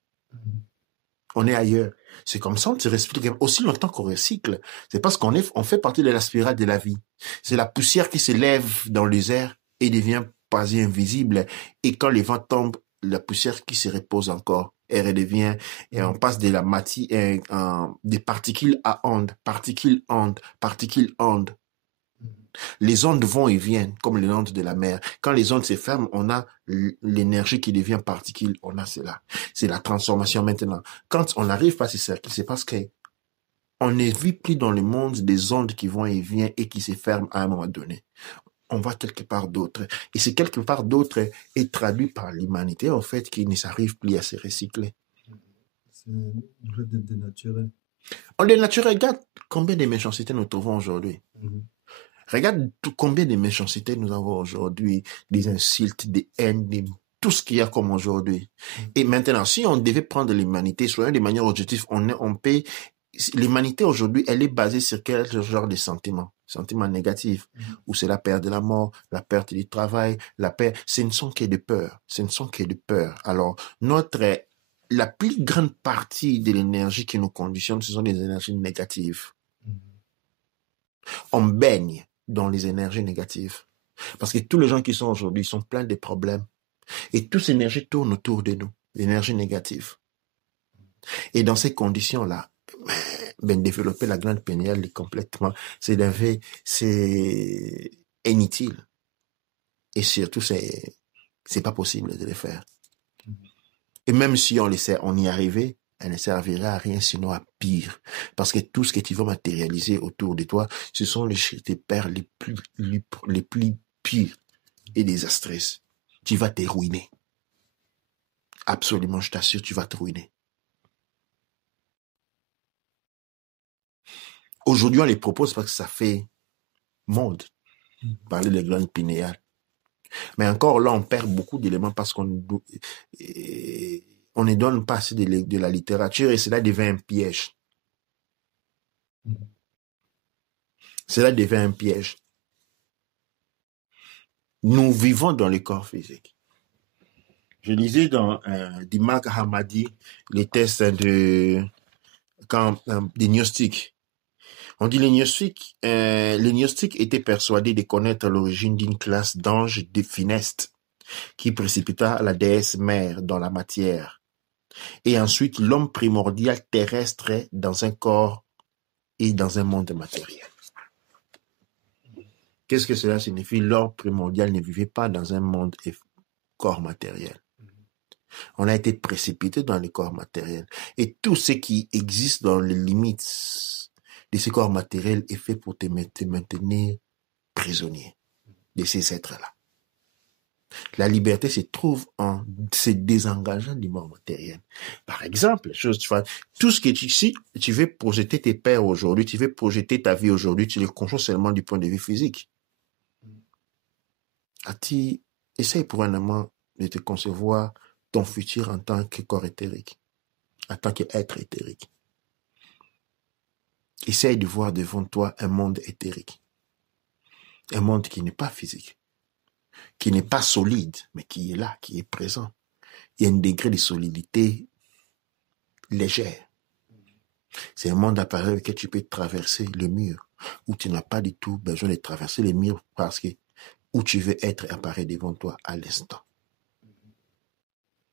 On est ailleurs. C'est comme ça, on se recycle. Aussi longtemps qu'on recycle, c'est parce qu'on fait partie de la spirale de la vie. C'est la poussière qui s'élève dans les airs et devient quasi invisible. Et quand les vents tombent, la poussière qui se repose encore, elle redevient, et on passe de la matière, des particules à ondes, particules ondes. Les ondes vont et viennent, comme les ondes de la mer. Quand les ondes se ferment, on a l'énergie qui devient particule. On a cela. C'est la transformation maintenant. Quand on n'arrive pas à ce cercle, c'est parce que on ne vit plus dans le monde des ondes qui vont et viennent et qui se ferment à un moment donné. On va quelque part d'autre. Et c'est quelque part d'autre est traduit par l'humanité, en fait, qui ne s'arrive plus à se recycler. C'est le fait d'être dénaturé. On est naturel. Regarde combien de méchanceté nous trouvons aujourd'hui. Regarde combien de méchanceté nous avons aujourd'hui, des insultes, des haines, tout ce qu'il y a comme aujourd'hui. Et maintenant, si on devait prendre l'humanité, soyons de manière objective, on peut... L'humanité aujourd'hui, elle est basée sur quel genre de sentiments? Sentiments négatifs, où c'est la perte de la mort, la perte du travail, la perte... Ce ne sont que des peurs. Ce ne sont que des peurs. Alors, la plus grande partie de l'énergie qui nous conditionne, ce sont des énergies négatives. On baigne dans les énergies négatives. Parce que tous les gens qui sont aujourd'hui sont pleins de problèmes. Et toute cette énergie tourne autour de nous, l'énergie négative. Et dans ces conditions-là, développer la glande péniale complètement, c'est inutile. Et surtout, c'est pas possible de le faire. Et même si on y arrivait, elle ne servira à rien sinon à pire. Parce que tout ce que tu vas matérialiser autour de toi, ce sont tes peurs les plus pires et désastreuses. Tu vas te ruiner. Absolument, je t'assure, tu vas te ruiner. Aujourd'hui, on les propose parce que ça fait mode. Parler des glandes pinéales. Mais encore là, on perd beaucoup d'éléments parce qu'on ne donne pas assez de la littérature et cela devient un piège. Cela devient un piège. Nous vivons dans le corps physique. Je lisais dans Dimak Hamadi les tests des gnostiques. On dit les gnostiques étaient persuadés de connaître l'origine d'une classe d'anges funestes qui précipita la déesse mère dans la matière. Et ensuite, l'homme primordial terrestre dans un corps et dans un monde matériel. Qu'est-ce que cela signifie? L'homme primordial ne vivait pas dans un monde et corps matériel. On a été précipité dans le corps matériel. Et tout ce qui existe dans les limites de ce corps matériel est fait pour te maintenir prisonnier de ces êtres-là. La liberté se trouve en se désengageant du monde matériel. Par exemple, tout ce que tu veux projeter tes pères aujourd'hui, tu veux projeter ta vie aujourd'hui, tu le conçois seulement du point de vue physique. Essaye pour un moment de te concevoir ton futur en tant que corps éthérique, en tant qu'être éthérique. Essaye de voir devant toi un monde éthérique, un monde qui n'est pas physique, qui n'est pas solide, mais qui est là, qui est présent. Il y a un degré de solidité légère. C'est un monde à travers lequel tu peux traverser le mur, où tu n'as pas du tout besoin de traverser les murs parce que où tu veux être apparaît devant toi à l'instant.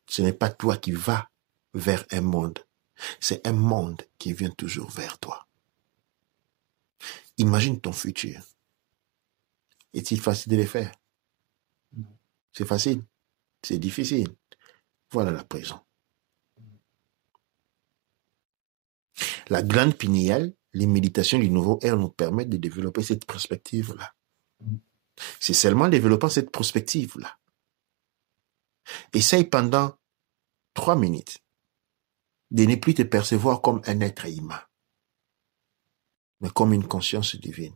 Ce n'est pas toi qui vas vers un monde, c'est un monde qui vient toujours vers toi. Imagine ton futur. Est-il facile de le faire? C'est facile, c'est difficile. Voilà la prison. La glande pinéale, les méditations du nouveau ère nous permettent de développer cette perspective-là. C'est seulement en développant cette perspective-là. Essaye pendant 3 minutes de ne plus te percevoir comme un être humain, mais comme une conscience divine.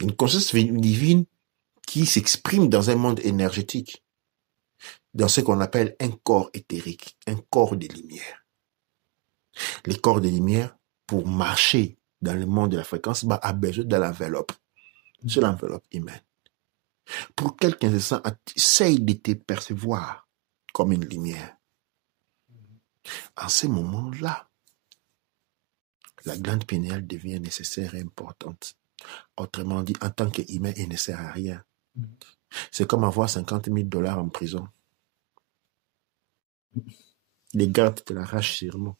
Une conscience divine qui s'exprime dans un monde énergétique, dans ce qu'on appelle un corps éthérique, un corps de lumière. Les corps de lumière, pour marcher dans le monde de la fréquence, a besoin de l'enveloppe. C'est l'enveloppe humaine. Pour quelqu'un de ça, essaye de te percevoir comme une lumière. En ce moment-là, la glande pinéale devient nécessaire et importante. Autrement dit, en tant qu'humain, il ne sert à rien. C'est comme avoir $50,000 en prison. Les gardes te l'arrachent sûrement.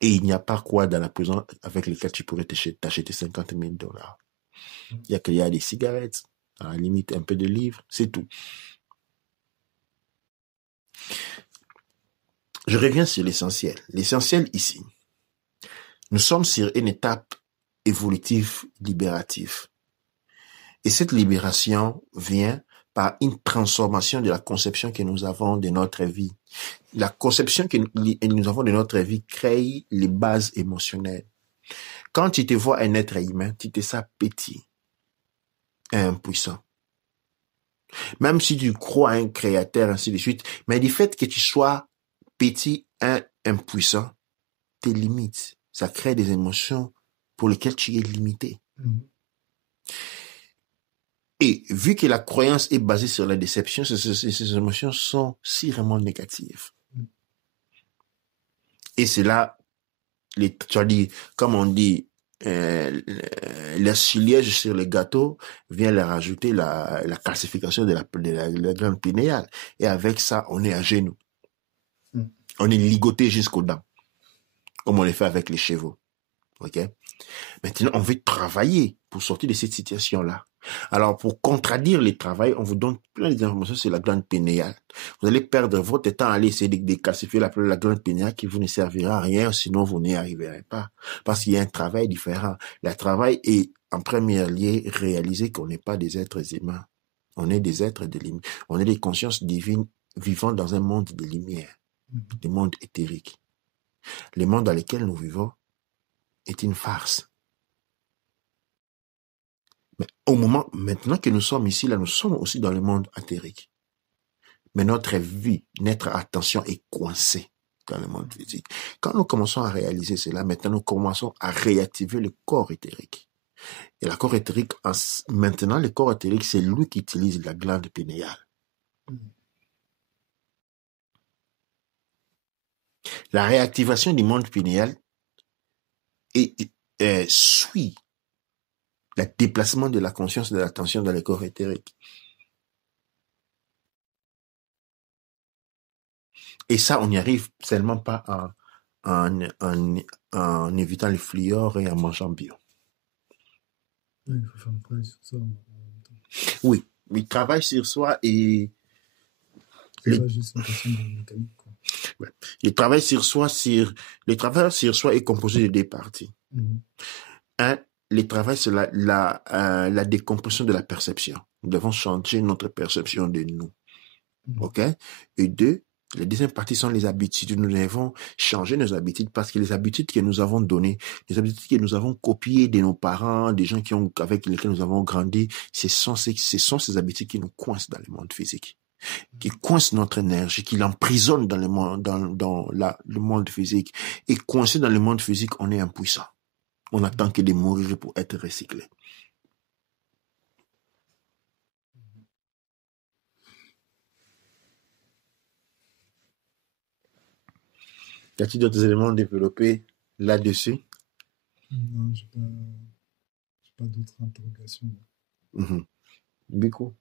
Et il n'y a pas quoi dans la prison avec lesquels tu pourrais t'acheter $50,000. Il y a des cigarettes, à la limite un peu de livres, c'est tout. Je reviens sur l'essentiel. L'essentiel ici, nous sommes sur une étape évolutive, libérative. Et cette libération vient par une transformation de la conception que nous avons de notre vie. La conception que nous avons de notre vie crée les bases émotionnelles. Quand tu te vois un être humain, tu te sens petit et impuissant. Même si tu crois à un créateur, ainsi de suite, mais du fait que tu sois petit et impuissant, tes limites, ça crée des émotions pour lesquelles tu es limité. Et vu que la croyance est basée sur la déception, ces émotions sont vraiment négatives. Et c'est là, comme on dit, le ciliège sur le gâteau vient leur rajouter la calcification de la glande pinéale. Et avec ça, on est à genoux. On est ligoté jusqu'aux dents, comme on le fait avec les chevaux. Ok? Maintenant, on veut travailler pour sortir de cette situation-là. Alors, pour contradire le travail, on vous donne plein d'informations sur la glande pinéale. Vous allez perdre votre temps à aller essayer de décalcifier la glande pinéale qui vous ne servira à rien, sinon vous n'y arriverez pas. Parce qu'il y a un travail différent. Le travail est, en premier lieu, réaliser qu'on n'est pas des êtres humains. On est des êtres de lumière. On est des consciences divines vivant dans un monde de lumière, des mondes éthériques. Le monde dans lequel nous vivons est une farce. Au moment, maintenant que nous sommes ici, là, nous sommes aussi dans le monde éthérique. Mais notre vie, notre attention est coincée dans le monde physique. Quand nous commençons à réaliser cela, maintenant nous commençons à réactiver le corps éthérique. Et le corps éthérique, maintenant le corps éthérique, c'est lui qui utilise la glande pinéale. La réactivation du monde pinéal suit le déplacement de la conscience et de l'attention dans le corps éthérique. Et ça, on n'y arrive seulement pas en évitant les fluor et en mangeant bio. Oui, il faut faire un travail sur ça. Oui, il travaille sur soi et... C'est pas juste une question de mécanique, quoi. Ouais. Le travail sur soi est composé de deux parties. Un, le travail sur la décomposition de la perception. Nous devons changer notre perception de nous. OK? Et deux, la deuxième partie sont les habitudes. Nous devons changer nos habitudes parce que les habitudes que nous avons données, les habitudes que nous avons copiées de nos parents, des gens avec lesquels nous avons grandi, ce sont ces habitudes qui nous coincent dans le monde physique, qui coincent notre énergie, qui l'emprisonnent dans le monde physique. Et coincé dans le monde physique, on est impuissant. On attend que de mourir pour être recyclé. Y a-t-il d'autres éléments développés là-dessus? Non, j'ai pas d'autres interrogations. Beaucoup.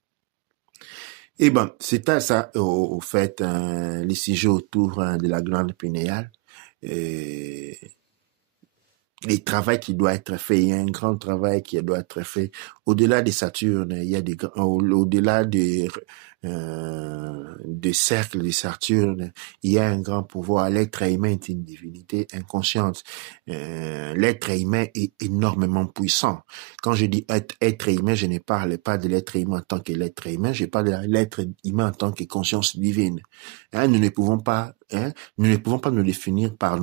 Eh ben, c'est ça, au fait, les sujets autour de la glande pinéale. Le travail qui doit être fait, il y a un grand travail qui doit être fait. Au-delà de Saturne, il y a au-delà des cercles de Saturne, il y a un grand pouvoir. L'être humain est une divinité inconsciente. L'être humain est énormément puissant. Quand je dis être humain, je ne parle pas de l'être humain en tant que l'être humain, je parle de l'être humain en tant que conscience divine. Nous ne pouvons pas nous définir par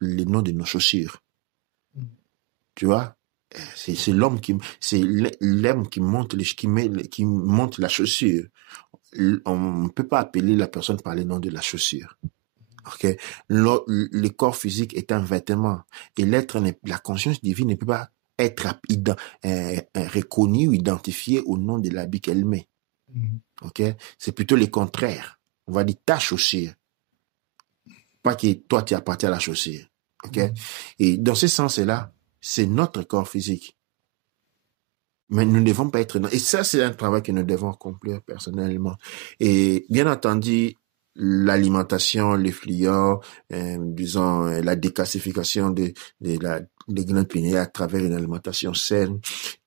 les noms de nos chaussures. Tu vois, c'est l'homme qui monte qui monte la chaussure. On ne peut pas appeler la personne par le nom de la chaussure. Okay? Le corps physique est un vêtement et la conscience divine ne peut pas être reconnue ou identifiée au nom de l'habit qu'elle met. Okay? C'est plutôt le contraire. On va dire ta chaussure. Pas que toi tu appartiens à la chaussure. Okay? Et dans ce sens-là, c'est notre corps physique. Mais nous ne devons pas être... Et ça, c'est un travail que nous devons accomplir personnellement. Et bien entendu, l'alimentation, les fluors, disons, la décalcification des glandes pinéales à travers une alimentation saine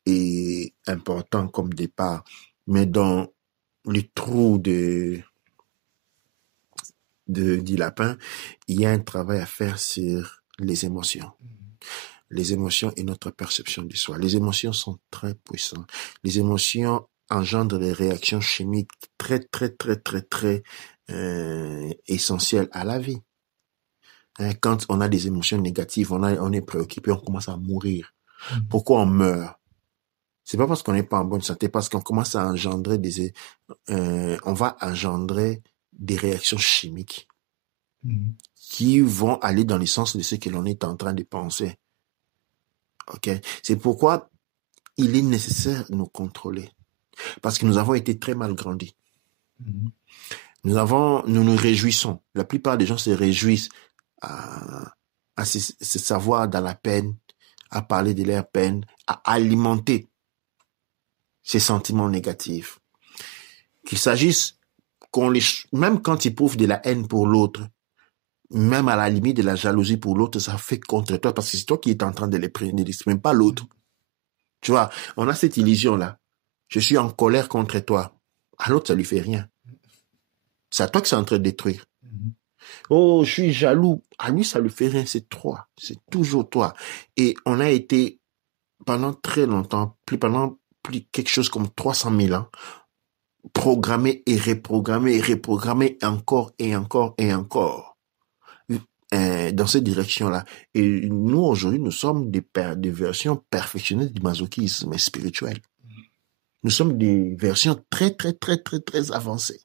est important comme départ. Mais dans le trou du lapin, il y a un travail à faire sur les émotions. Les émotions et notre perception du soi. Les émotions sont très puissantes. Les émotions engendrent des réactions chimiques très, très, très, très, très essentielles à la vie. Quand on a des émotions négatives, on est préoccupé, on commence à mourir. Pourquoi on meurt? C'est pas parce qu'on n'est pas en bonne santé, parce qu'on commence à engendrer on va engendrer des réactions chimiques qui vont aller dans le sens de ce que l'on est en train de penser. Okay. C'est pourquoi il est nécessaire de nous contrôler. Parce que nous avons été très mal grandis. Nous nous réjouissons. La plupart des gens se réjouissent à se savoir dans la peine, à parler de leur peine, à alimenter ces sentiments négatifs. Qu'il s'agisse même quand ils éprouvent de la haine pour l'autre, même à la limite de la jalousie pour l'autre, ça fait contre toi parce que c'est toi qui es en train de l'exprimer, pas l'autre. Tu vois, on a cette illusion-là. Je suis en colère contre toi. À l'autre, ça lui fait rien. C'est à toi que c'est en train de détruire. Oh, je suis jaloux. À lui, ça lui fait rien. C'est toi. C'est toujours toi. Et on a été, pendant très longtemps, pendant quelque chose comme 300 000 ans, programmé et reprogrammé encore et encore et encore. dans cette direction-là. Et nous, aujourd'hui, nous sommes des versions perfectionnées du masochisme spirituel. Nous sommes des versions très, très, très, très, très avancées.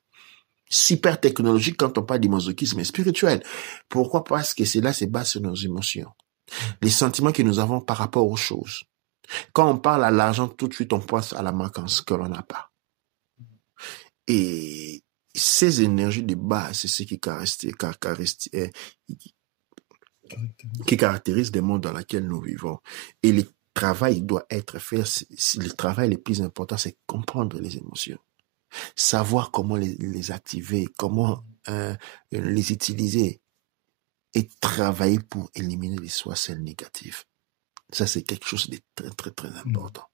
Super technologiques quand on parle du masochisme spirituel. Pourquoi? Parce que cela se base sur nos émotions. Les sentiments que nous avons par rapport aux choses. Quand on parle à l'argent, tout de suite, on pense à la manquance que l'on n'a pas. Et ces énergies de base, c'est ce qui caractérise le monde dans lequel nous vivons. Et le travail doit être fait. Le travail le plus important, c'est comprendre les émotions. Savoir comment les activer, comment les utiliser et travailler pour éliminer les celles négatives. Ça, c'est quelque chose de très, très, très important.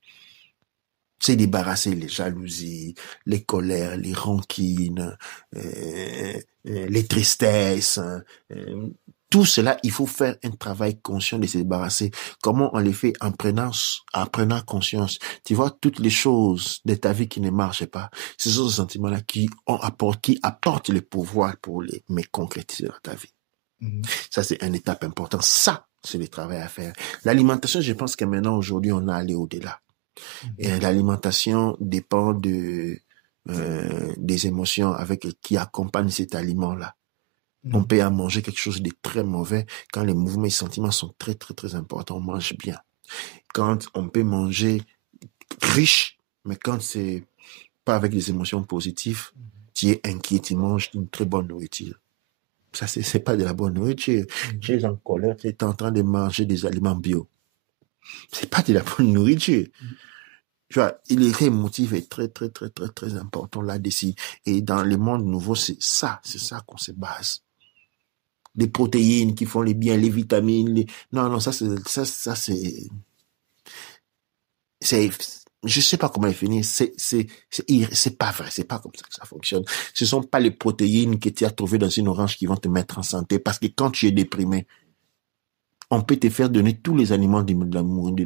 C'est débarrasser les jalousies, les colères, les rancunes, les tristesses. Tout cela, il faut faire un travail conscient de se débarrasser. Comment on les fait? En prenant conscience. Tu vois, toutes les choses de ta vie qui ne marchent pas, ce sont ces sentiments-là qui apportent le pouvoir pour les concrétiser dans ta vie. Ça, c'est une étape importante. Ça, c'est le travail à faire. L'alimentation, je pense que maintenant, aujourd'hui, on a allé au-delà. Et l'alimentation dépend des émotions qui accompagnent cet aliment-là. On peut en manger quelque chose de très mauvais quand les mouvements et sentiments sont très, très, très importants. On mange bien. Quand on peut manger riche, mais quand c'est pas avec des émotions positives, tu es inquiet, tu manges une très bonne nourriture. Ça, c'est pas de la bonne nourriture. Tu es en colère, tu es en train de manger des aliments bio. C'est pas de la bonne nourriture. Tu vois, les émotif est très, très, très, très, très important là-dessus. Et dans le monde nouveau, c'est ça qu'on se base. Les protéines qui font les bien, les vitamines, non, ça c'est, je sais pas comment définir, c'est pas vrai, c'est pas comme ça que ça fonctionne. Ce sont pas les protéines que tu as trouvées dans une orange qui vont te mettre en santé, parce que quand tu es déprimé, on peut te faire donner tous les aliments du monde,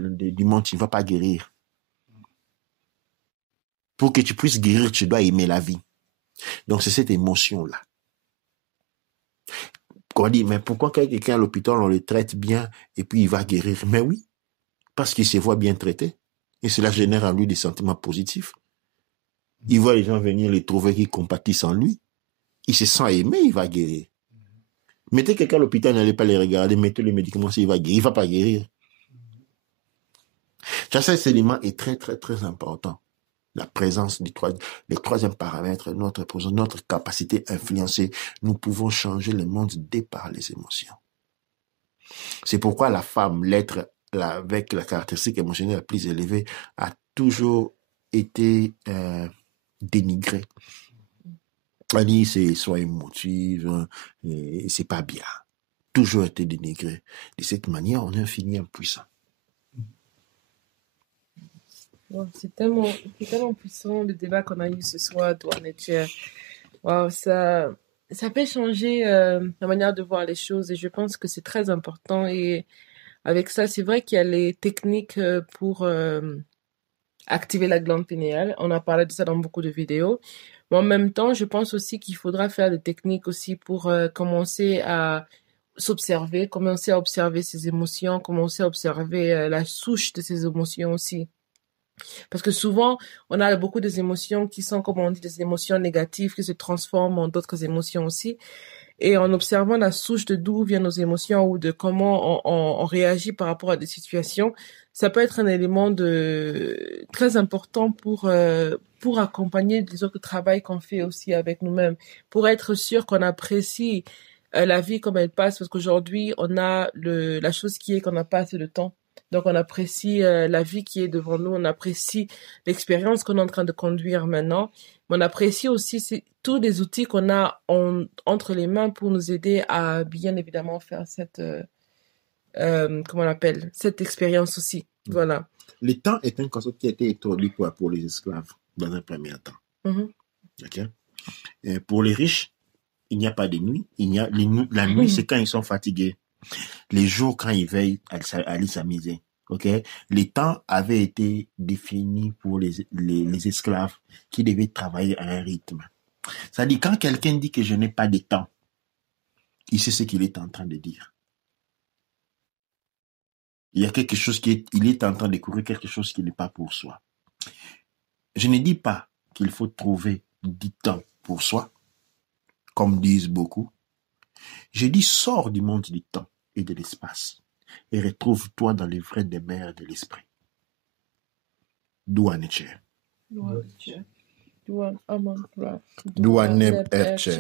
tu ne vas pas guérir. Pour que tu puisses guérir, tu dois aimer la vie. Donc c'est cette émotion-là. On dit, mais pourquoi quelqu'un à l'hôpital, on le traite bien et puis il va guérir? Mais oui, parce qu'il se voit bien traité. Et cela génère en lui des sentiments positifs. Il voit les gens venir les trouver qui compatissent en lui. Il se sent aimé, il va guérir. Mettez quelqu'un à l'hôpital, n'allez pas les regarder, mettez le médicament, il va guérir. Il ne va pas guérir. Cet élément est très, très, très important. La présence du troisième paramètre, notre capacité à influencer. Nous pouvons changer le monde dès par les émotions. C'est pourquoi la femme, l'être avec la caractéristique émotionnelle la plus élevée, a toujours été dénigrée. On dit c'est soit émotive, et c'est pas bien. Toujours été dénigrée. De cette manière, on est infini impuissant. Wow, c'est tellement puissant le débat qu'on a eu ce soir, Douane et Cher. Wow, ça peut changer la manière de voir les choses et je pense que c'est très important. Et avec ça, c'est vrai qu'il y a les techniques pour activer la glande pinéale. On a parlé de ça dans beaucoup de vidéos. Mais en même temps, je pense aussi qu'il faudra faire des techniques aussi pour commencer à s'observer, commencer à observer ses émotions, commencer à observer la souche de ses émotions aussi. Parce que souvent, on a beaucoup des émotions qui sont, comme on dit, des émotions négatives qui se transforment en d'autres émotions aussi. Et en observant la souche de d'où viennent nos émotions ou de comment on réagit par rapport à des situations, ça peut être un élément très important pour accompagner les autres travail qu'on fait aussi avec nous-mêmes, pour être sûr qu'on apprécie la vie comme elle passe, parce qu'aujourd'hui, on a la chose qui est qu'on n'a pas assez de temps. Donc, on apprécie la vie qui est devant nous, on apprécie l'expérience qu'on est en train de conduire maintenant, mais on apprécie aussi tous les outils qu'on a entre les mains pour nous aider à bien évidemment faire cette, comment on appelle, cette expérience aussi. Voilà. Le temps est un concept qui a été introduit pour les esclaves dans un premier temps. Okay? Et pour les riches, il n'y a pas de nuit. La nuit, c'est quand ils sont fatigués. Les jours, quand ils veillent à aller s'amuser. Okay? Les temps avaient été définis pour les esclaves qui devaient travailler à un rythme. C'est-à-dire, quand quelqu'un dit que je n'ai pas de temps, il sait ce qu'il est en train de dire. Il y a quelque chose il est en train de découvrir quelque chose qui n'est pas pour soi. Je ne dis pas qu'il faut trouver du temps pour soi, comme disent beaucoup. Je dis sors du monde du temps et de l'espace et retrouve-toi dans les vraies demeures de l'esprit. Dua Neche. Dua Neche. Dua Aman Ra. Dua Neb Erche.